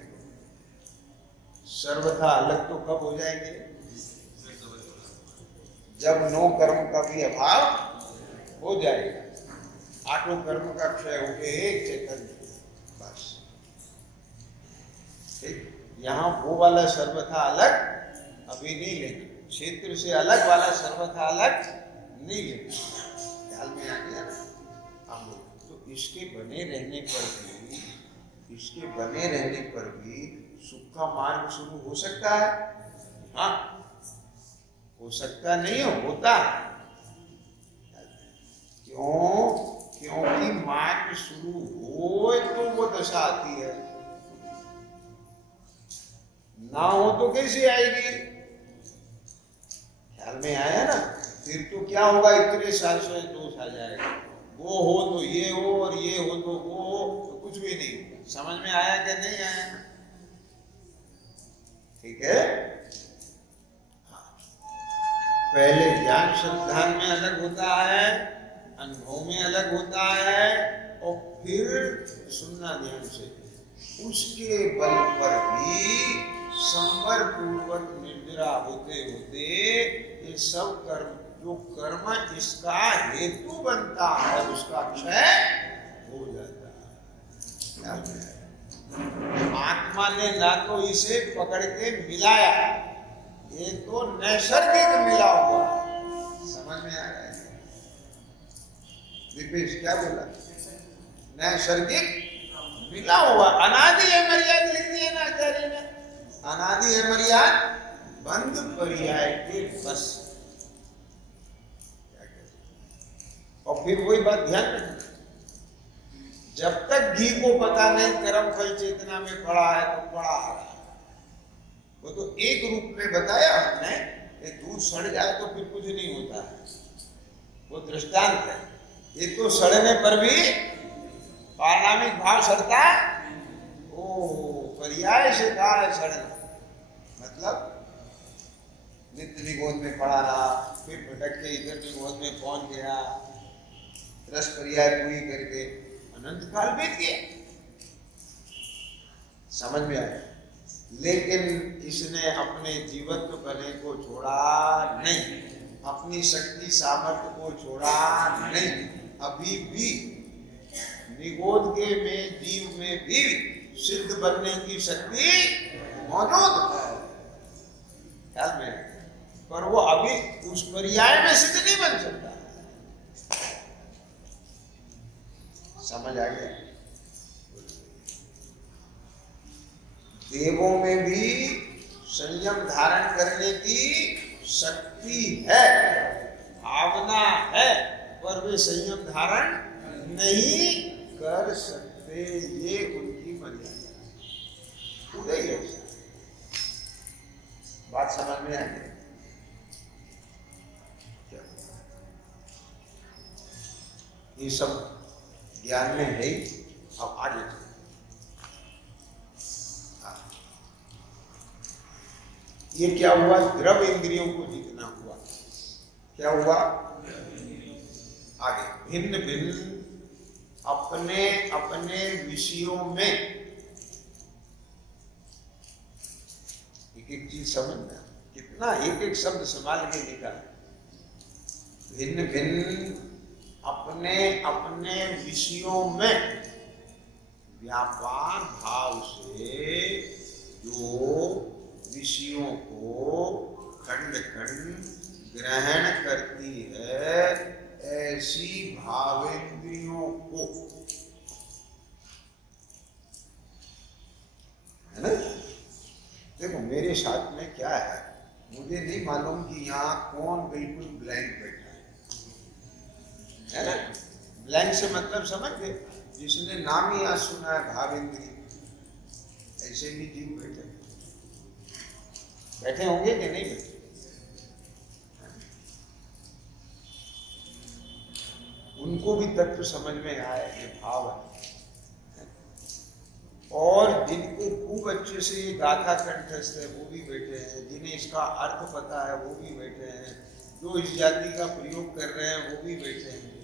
सर्वथा अलग तो कब हो जाएंगे? जब नो कर्म का भी अभाव हो जाएगा, आठों कर्म का क्षय होके एक चैतन्य, बस। ठीक, यहाँ वो वाला सर्वथा अलग अभी नहीं लेना, क्षेत्र से अलग वाला सर्वथा अलग नहीं लेना। ख्याल में आ गया ना? हम तो इसके बने रहने पर भी, इसके बने रहने पर भी सुख का मार्ग शुरू हो सकता है। हाँ, हो सकता नहीं हो, होता। क्यों? क्योंकि मार्ग शुरू हो तो वो दशा आती है, ना हो तो कैसे आएगी? ख्याल में आया ना? फिर तो क्या होगा, इतने साल से दोष आ जाएगा, वो हो तो ये हो और ये हो तो वो हो, तो कुछ भी नहीं होगा। समझ में आया क्या नहीं आया? ठीक है। पहले ज्ञान सिद्धांत में अलग होता है, अनुभव में अलग होता है और फिर सुनना ध्यान से, उसके बल पर भी संवर पूर्वक निद्रा होते होते ये सब कर्म, जो कर्म इसका हेतु बनता है उसका क्षय हो जाता है। आत्मा ने ना तो इसे पकड़ के मिलाया, ये तो नैसर्गिक मिला हुआ। समझ में आ रहा है? दीपेश क्या बोला? नैसर्गिक मिला हुआ, अनादि है मर्याद लिख दिया ना आचार्य ने। अनादि है मर्याद बंद पर्याय के बस। और फिर वही बात ध्यान रखना, जब तक घी को पता नहीं कर्म फल चेतना में पड़ा है तो पड़ा आ रहा है। वो तो एक रूप में बताया हमने, दूध सड़ जाए तो फिर कुछ नहीं होता है, वो दृष्टांत है। ये तो सड़ने पर भी पारिणामिक भाव सड़ता, ओ पर्याय से कहा है सड़ना, मतलब नित्य निगोद में पड़ा रहा, फिर भटक के इधर निगोद में पहुंच गया, रस पर्याय पूरी करके अनंत काल बीत गया। समझ में आया? लेकिन इसने अपने जीवत्व बने को छोड़ा नहीं, अपनी शक्ति सामर्थ्य को छोड़ा नहीं। अभी भी निगोद के में जीव में भी सिद्ध बनने की शक्ति मौजूद है, ख्याल में, पर वो अभी उस पर्याय में सिद्ध नहीं बन सकता। समझ आ गया? देवों में भी संयम धारण करने की शक्ति है, भावना है, पर वे संयम धारण नहीं कर सकते, ये उनकी मर्यादा। उदय है, बात समझ में आ गई? ये सब ज्ञान में है। अब आगे ये क्या हुआ? द्रव इंद्रियों को जीतना हुआ। क्या हुआ? आगे भिन्न भिन्न अपने अपने विषयों में, एक एक चीज समझना, कितना एक एक शब्द संभाल के लिखा। भिन्न भिन्न अपने अपने विषयों में व्यापार भाव से जो विषयों को खंड खंड ग्रहण करती है, ऐसी भावेंद्रियों को, है ना? देखो मेरे साथ में क्या है, मुझे नहीं मालूम कि यहाँ कौन बिल्कुल ब्लैंक बैठा है ना? ब्लैंक से मतलब समझ गए, जिसने नाम ही आज सुना है भावेंद्री, ऐसे भी जीव बैठे बैठे होंगे कि नहीं बैठे? उनको भी तत्व समझ में आए, ये भाव है। और जिनको खूब अच्छे से ये गाथा कंठस्थ है वो भी बैठे हैं, जिन्हें इसका अर्थ पता है वो भी बैठे हैं, जो इस जाति का प्रयोग कर रहे हैं वो भी बैठे हैं।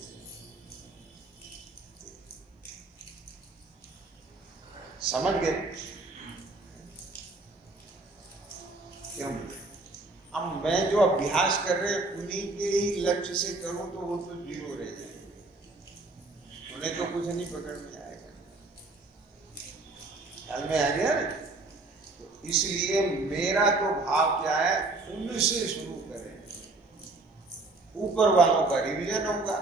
समझ गए? क्यों? अब मैं जो अभ्यास कर रहे हैं उन्हीं के ही लक्ष्य से करूं तो वो तो जीरो रह जाएगा, उन्हें तो कुछ नहीं पकड़ में आएगा। ख्याल में आ गया ना? तो इसलिए मेरा तो भाव क्या है, उनसे शुरू करें। ऊपर वालों का रिवीजन होगा,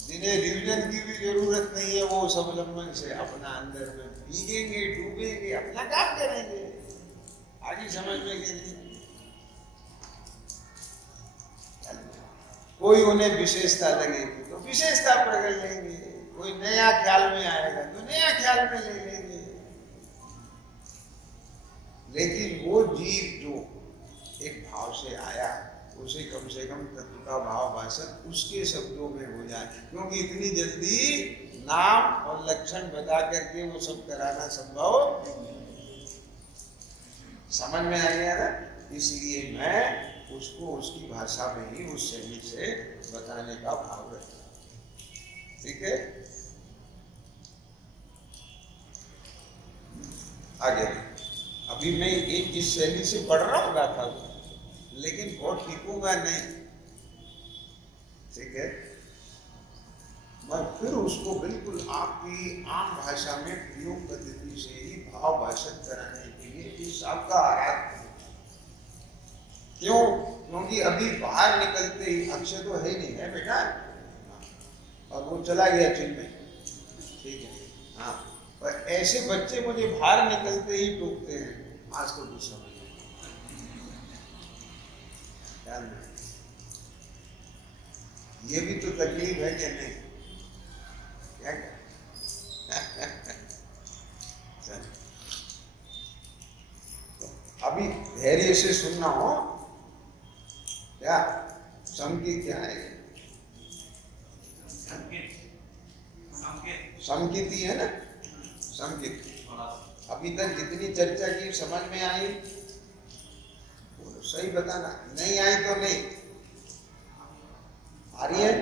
जिन्हें रिवीजन की भी जरूरत नहीं है वो स्वावलंबन से अपना अंदर में भीगेंगे, डूबेंगे, अपना काम करेंगे, आगे समझ में के कोई उन्हें विशेषता लगेगी तो विशेषता प्रकट लेंगे, कोई नया ख्याल में आएगा तो नया ख्याल में ले लेंगे। लेकिन वो जीव जो एक भाव से आया उसे कम से कम तत्व का भाव भाषण उसके शब्दों में हो जाए, क्योंकि इतनी जल्दी नाम और लक्षण बता करके वो सब कराना संभव नहीं। समझ में आ गया ना? इसलिए मैं उसको उसकी भाषा में ही उस शैली से बताने का भाव रखता हूं। ठीक है, आगे अभी मैं एक इस शैली से पढ़ रहा हूँ गाथा, लेकिन बहुत टिकूंगा नहीं, ठीक है। मैं फिर उसको बिल्कुल आपकी आम भाषा में प्रयोग पद्धति से ही भाव भाषण कराने के लिए इस आपका आराध क्यों, क्योंकि अभी बाहर निकलते ही अक्षय तो है नहीं है बेटा, और वो चला गया चिन्ह में, ठीक है। हाँ, पर ऐसे बच्चे मुझे बाहर निकलते ही टोकते हैं, आज को गुस्सा में ये भी तो तकलीफ है कि नहीं, क्या अभी धैर्य से सुनना हो, क्या संकेत क्या है, संकेत ही है ना, संकेत। अभी तक जितनी चर्चा की समझ में आई, सही बताना, नहीं आई तो नहीं आ रही है,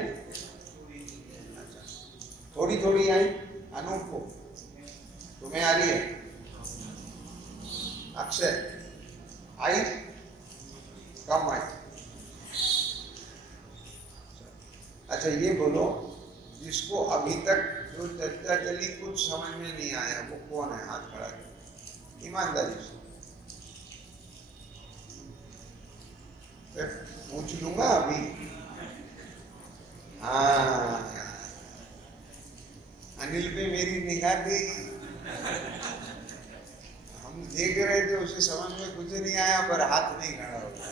थोड़ी थोड़ी आई, अनूप को तुम्हें आ रही है, अक्षय आई, कम आई। अच्छा ये बोलो, जिसको अभी तक जो चर्चा चली कुछ समझ में नहीं आया, वो कौन है, हाथ खड़ा कर ईमानदारी से, पूछ लूंगा अभी। हाँ, अनिल पे मेरी निगाह थी, हम देख रहे थे, उसे समझ में कुछ नहीं आया, पर हाथ नहीं खड़ा हो गया।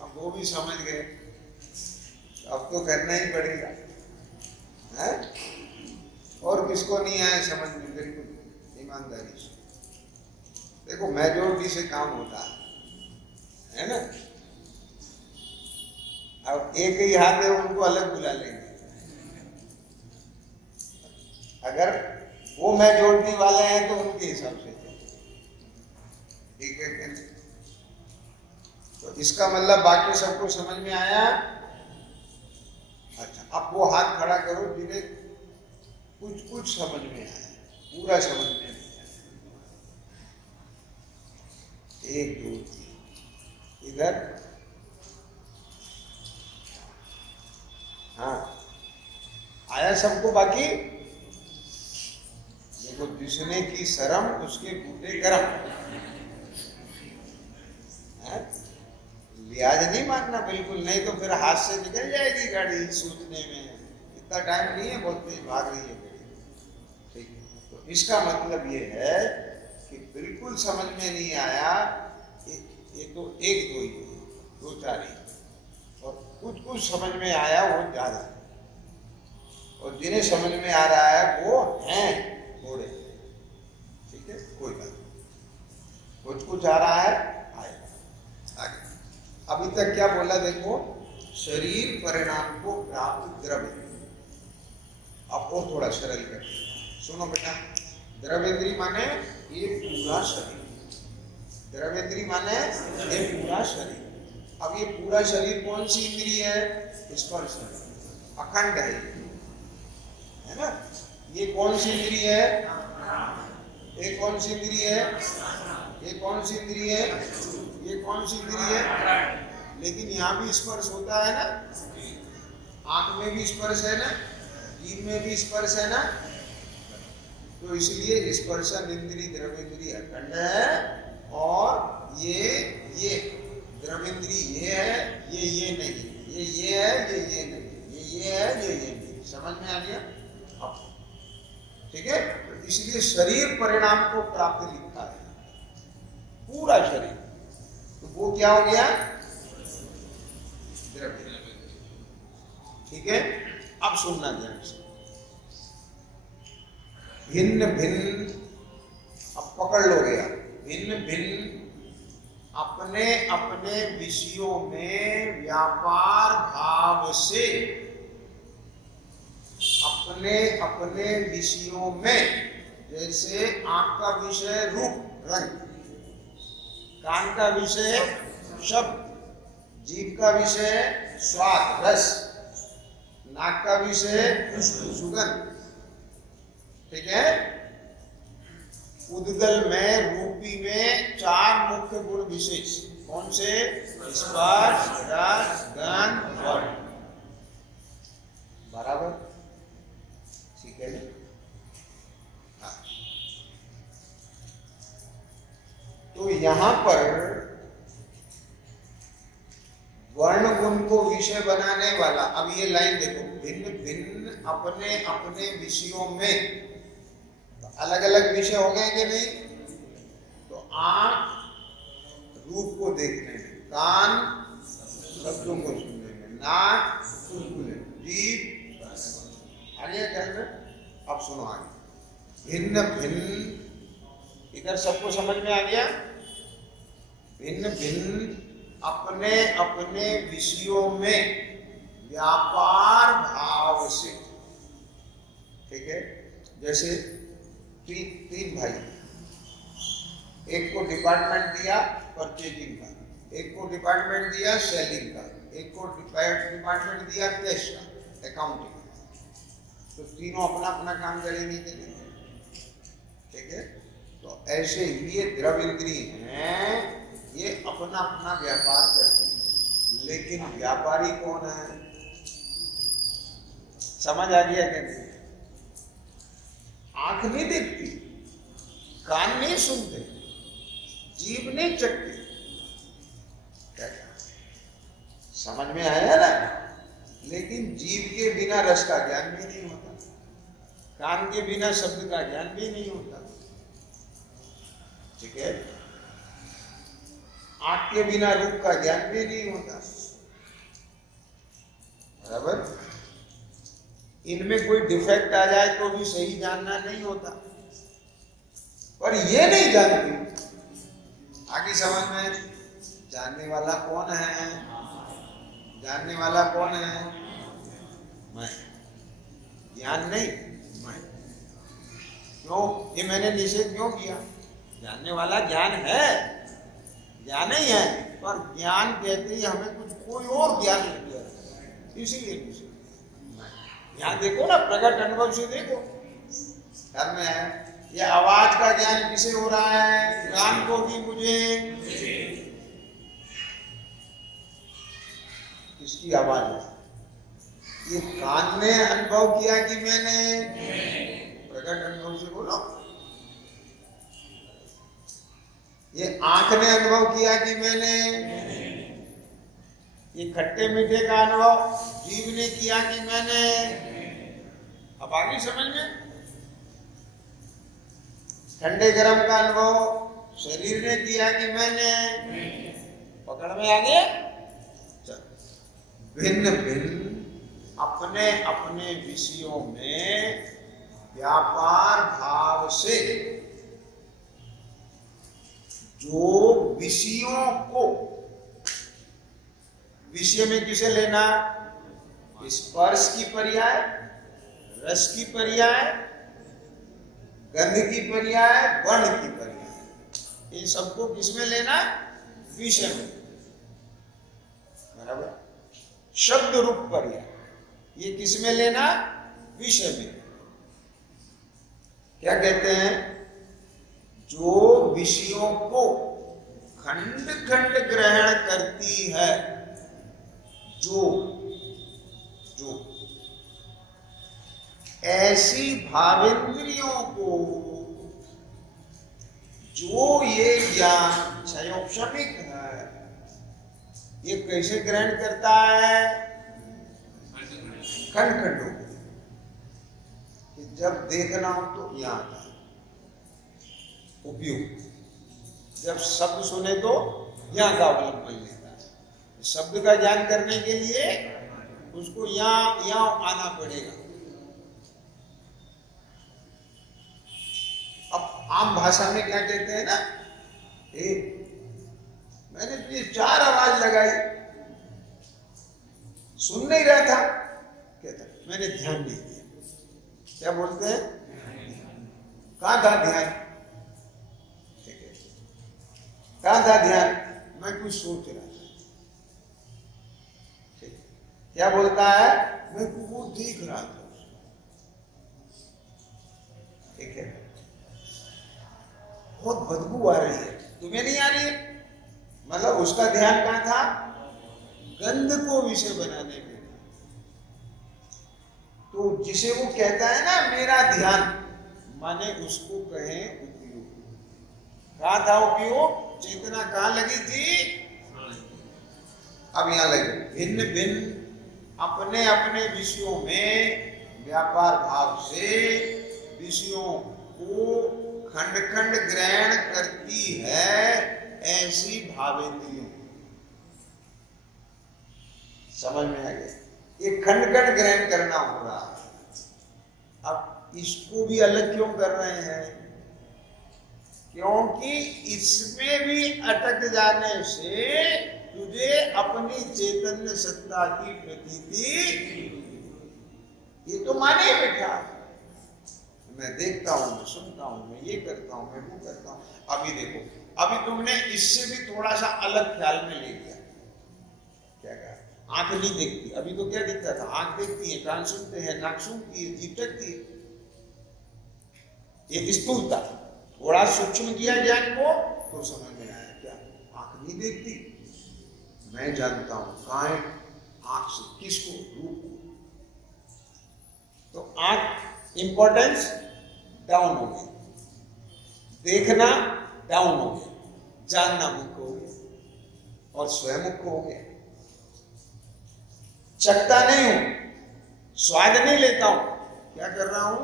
अब वो भी समझ गए, अब तो करना ही पड़ेगा, है? और किसको नहीं आया समझ में, बिल्कुल ईमानदारी से देखो, मेजोरिटी से काम होता है ना। अब एक ही हाथ है, उनको अलग बुला लेंगे, अगर वो मेजोरिटी वाले हैं तो उनके हिसाब से, ठीक है। तो इसका मतलब बाकी सबको समझ में आया। अच्छा, अब वो हाथ खड़ा करो जिन्हें कुछ कुछ समझ में आया, पूरा समझ में नहीं आया। 1 2 3 इधर, हाँ आया सबको, बाकी देखो, जिसने की शर्म उसके बूटे गरम, लिहाज नहीं मानना बिल्कुल, नहीं तो फिर हाथ से निकल जाएगी गाड़ी, सोचने में इतना टाइम नहीं है, बहुत तेज भाग रही है गाड़ी, ठीक है। तो इसका मतलब ये है कि बिल्कुल समझ में नहीं आया, ये तो 1 2 ही, 2 4 ही, और कुछ कुछ समझ में आया वो ज्यादा, और जिन्हें समझ में आ रहा है वो हैं थोड़े, ठीक है, कोई बात नहीं, कुछ कुछ आ रहा है, आएगा आगे। अभी तक क्या बोला देखो, शरीर परिणाम को प्राप्त द्रव्य, अब और थोड़ा सरल कर सुनो बेटा। द्रव्येंद्री माने ये पूरा शरीर, द्रव्येंद्री माने ये पूरा शरीर। अब ये पूरा शरीर कौन सी इंद्री है, स्पर्श, अखंड है ना। ये कौन सी इंद्री है, ये कौन सी इंद्री है, ये कौन सी इंद्री है, ये कौन सी इंद्री है, लेकिन यहाँ भी स्पर्श होता है ना, आंख में भी स्पर्श है ना, जीभ में भी स्पर्श है ना, तो इसलिए स्पर्शन इंद्री द्रव्येंद्री अखंड है, और ये द्रव्येंद्री ये है, ये नहीं, ये है, ये नहीं, ये है, ये नहीं, समझ में आ गया अब, ठीक है। तो इसलिए शरीर परिणाम को प्राप्त लिखा है, पूरा शरीर, तो वो क्या हो गया, द्रव्य, ठीक है। अब सुनना ध्यान से, भिन्न भिन्न, अब पकड़ लो गया, भिन्न भिन्न अपने अपने विषयों में व्यापार भाव से, अपने अपने विषयों में, जैसे आंख का विषय रूप रंग, कान का विषय शब्द, जीभ का विषय स्वाद रस, नाक का विषय सुगंध, ठीक है। उद्गल में, रूपी में 4 मुख्य गुण विशेष, कौन से? स्पर्श, रस, गंध, वर्ण, बराबर, ठीक है। हाँ। तो यहां पर वर्ण गुण को विषय बनाने वाला, अब ये लाइन देखो, भिन्न भिन्न अपने अपने विषयों में, तो अलग अलग विषय हो गए कि नहीं? तो आंख रूप को देखने में, कान शब्दों को सुनने में, नाक सुनने में, जीभ आगे क्या है? अब सुनो आगे, भिन्न भिन्न, इधर सबको समझ में आ गया? भिन्न भिन्न अपने अपने विषयों में व्यापार भाव से, ठीक है। जैसे तीन भाई, एक को डिपार्टमेंट दिया परचेजिंग का, एक को डिपार्टमेंट दिया सेलिंग का, एक को डिपार्टमेंट दिया कैश का, अकाउंटिंग का। तो तीनों अपना अपना काम करेंगे कि नहीं? ठीक है। तो ऐसे ही ये द्रव इंद्रिय हैं, ये अपना अपना व्यापार करते हैं, लेकिन व्यापारी कौन है? समझ आ गया क्या नहीं? आंख नहीं देखती, कान नहीं सुनते, जीभ नहीं चखती, क्या समझ में आया ना? लेकिन जीभ के बिना रस का ज्ञान भी नहीं होता, कान के बिना शब्द का ज्ञान भी नहीं होता, ठीक है। आंख के बिना रूप का ज्ञान भी नहीं होता, बराबर। इनमें कोई डिफेक्ट आ जाए तो भी सही जानना नहीं होता, पर ये नहीं जानती। आगे समझ में, जानने वाला कौन है? जानने वाला कौन है? मैं। ज्ञान नहीं, मैं। क्यों? ये मैंने निषेध क्यों किया? जानने वाला ज्ञान है, ज्ञान ही है, पर ज्ञान कहते ही हमें कुछ कोई और ज्ञान मिल गया, इसीलिए ज्ञान देखो ना, प्रकट अनुभव से देखो। घर में है, ये आवाज का ज्ञान किसे हो रहा है? कान को भी, मुझे किसकी आवाज है? ये कान ने अनुभव किया कि मैंने? प्रकट अनुभव से बोलो। ये आंख ने अनुभव किया कि मैंने? ये खट्टे मीठे का अनुभव जीभ ने किया कि मैंने? अब आगे समझ में, ठंडे गरम का अनुभव शरीर ने किया कि मैंने? पकड़ में आ गया? भिन्न भिन्न अपने अपने विषयों में व्यापार भाव से जो विषयों को, विषय में किसे लेना? स्पर्श की पर्याय, रस की पर्याय, गंध की पर्याय, वर्ण की पर्याय, इन सबको किसमें लेना? विषय में, बराबर। शब्द रूप पर्याय, ये किसमें लेना? विषय में। क्या कहते हैं? जो विषयों को खंड खंड ग्रहण करती है, जो ऐसी भावेंद्रियों को जो ये ज्ञान क्षयोक्षमिक है, ये कैसे ग्रहण करता है? खंड खंडों कि जब देखना हो तो यहां था उपयोग, जब शब्द सुने तो यहां का अवलंबन लेता है। शब्द का ज्ञान करने के लिए उसको यहां आना पड़ेगा। अब आम भाषा में क्या कहते हैं ना, मैंने ये 4 आवाज लगाई, सुन नहीं रहा था, कहता मैंने ध्यान नहीं दिया। क्या बोलते हैं? कहां था ध्यान? ठीक है, कहां था ध्यान? मैं कुछ सोच रहा था। ठीक, क्या बोलता है? मैं वो देख रहा था। ठीक है, बहुत बदबू आ रही है, तुम्हें नहीं आ रही है? मतलब उसका ध्यान कहां था? गंध को विषय बनाने में। तो जिसे वो कहता है ना मेरा ध्यान, माने उसको कहें उपयोग। कहां था उपयोग? चेतना कहां लगी थी? अब यहां लगी। भिन्न भिन्न अपने अपने विषयों में व्यापार भाव से विषयों को खंड खंड ग्रहण करती है ऐसी भावेंद्रियों। समझ में आ गया? ये खंड खंड ग्रहण करना हो रहा है। अब इसको भी अलग क्यों कर रहे हैं? क्योंकि इसमें भी अटक जाने से तुझे अपनी चैतन्य सत्ता की प्रतीति, ये तो माने बैठा, मैं देखता हूं, मैं सुनता हूं, मैं ये करता हूं, मैं वो करता हूं। अभी देखो, अभी तुमने इससे भी थोड़ा सा अलग ख्याल में ले लिया। क्या कहा? आंख नहीं देखती। अभी तो क्या दिखता था? आंख देखती है, कान सुनते हैं, नाक सुनती है, जीभ टकती है। ये स्थूलता। थोड़ा सूक्ष्म किया ज्ञान को तो समझ में आया क्या आंख नहीं देखती, मैं जानता हूं कहां है आंख से, किसको? रूप को। तो आंख इंपॉर्टेंस डाउन हो गई, देखना डाउन हो गया, जानना मुख्य हो गया और स्वयं मुख्य हो गया। चखता नहीं हूं, स्वाद नहीं लेता हूं, क्या कर रहा हूं?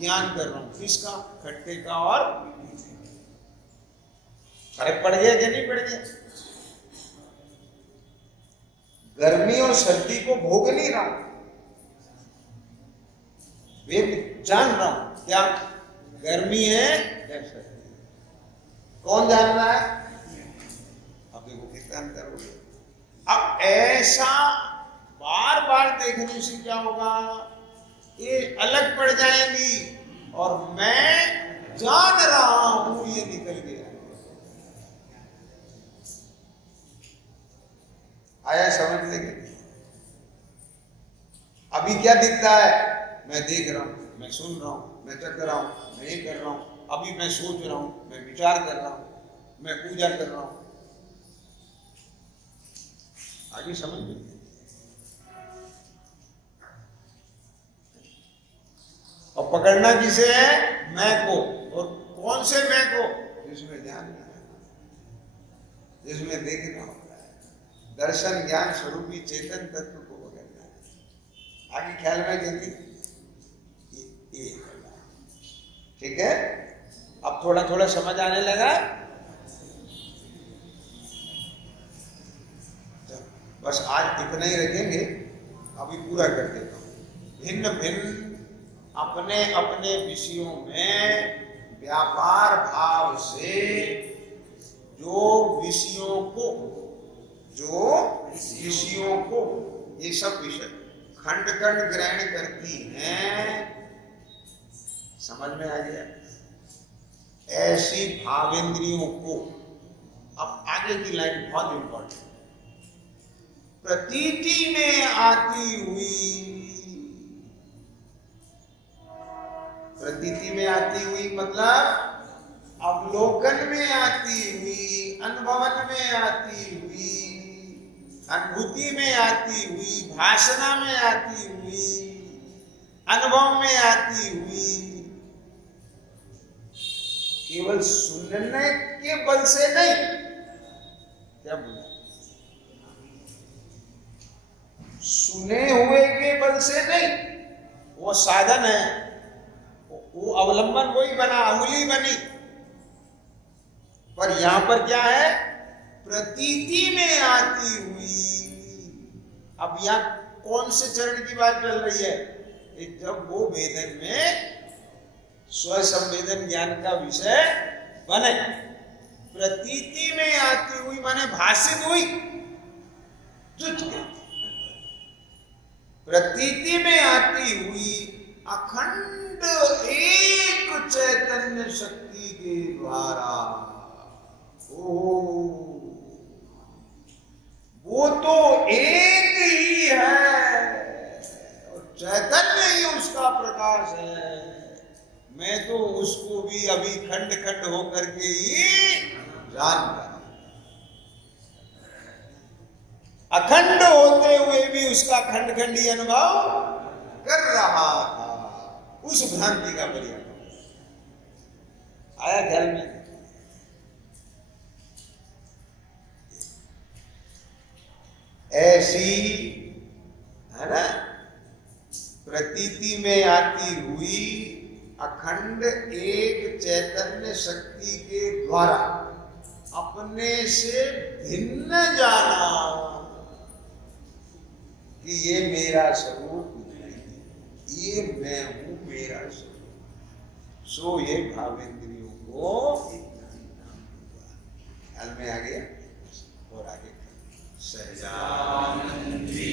ज्ञान कर रहा हूं। किसका? खट्टे का और फर्क पड़ गया कि नहीं पड़ गया? गर्मी और सर्दी को भोग नहीं रहा हूं, वे जान रहा हूं क्या गर्मी है या सर्दी। कौन जान रहा है? अब देखो कितना अंतर हो गया। अब ऐसा बार बार देखने से क्या होगा? ये अलग पड़ जाएंगी और मैं जान रहा हूं ये निकल गया। आया समझ लेंगे? अभी क्या दिखता है? मैं देख रहा हूं, मैं सुन रहा हूं, मैं चख रहा हूं, मैं ये कर रहा हूं, अभी मैं सोच रहा हूं, मैं विचार कर रहा हूं, मैं पूजा कर रहा हूं। आगे समझ में? और पकड़ना किसे है? मैं को। और कौन से मैं को? जिसमें ध्यान है, जिसमें देखना होता है, दर्शन ज्ञान स्वरूपी चेतन तत्व को पकड़ना है। आगे ख्याल में कहती ये ठीक है? अब थोड़ा थोड़ा समझ आने लगा। बस आज इतना ही रखेंगे, अभी पूरा कर देता हूं। भिन्न भिन्न अपने अपने विषयों में व्यापार भाव से जो विषयों को ये सब विषय खंड खंड ग्रहण करती हैं। समझ में आ गया? ऐसी भावेंद्रियों को, अब आगे की लाइन बहुत इंपॉर्टेंट, प्रतीति में आती हुई, प्रतीति में आती हुई मतलब अवलोकन में आती हुई, अनुभवन में आती हुई, अनुभूति में आती हुई, भाषणा में आती हुई, अनुभव में आती हुई, केवल सुनने के बल से नहीं। क्या बोला? सुने हुए के बल से नहीं, वो साधन है, वो अवलंबन वही बना, अंगुली बनी। पर यहां पर क्या है? प्रतीति में आती हुई। अब यहां कौन से चरण की बात चल रही है? जब वो वेदन में स्व संवेदन ज्ञान का विषय बने, प्रतीति में आती हुई माने भाषित हुई, जुट गई। प्रतीति में आती हुई अखंड एक चैतन्य शक्ति के द्वारा, वो तो एक ही है। चैतन्य ही उसका प्रकाश है। मैं तो उसको भी अभी खंड खंड होकर के ही जान रहा, अखंड होते हुए भी उसका खंड खंडी अनुभव कर रहा था। उस भ्रांति का परिणाम आया ख्याल में। ऐसी है ना प्रतीति में आती हुई अखंड एक चैतन्य शक्ति के द्वारा अपने से भिन्न जाना कि ये मेरा स्वरूप नहीं, ये मैं हूं, मेरा स्वरूप। सो ये भावेंद्रियों को ख्याल में आ गया। और आगे सहजानंदी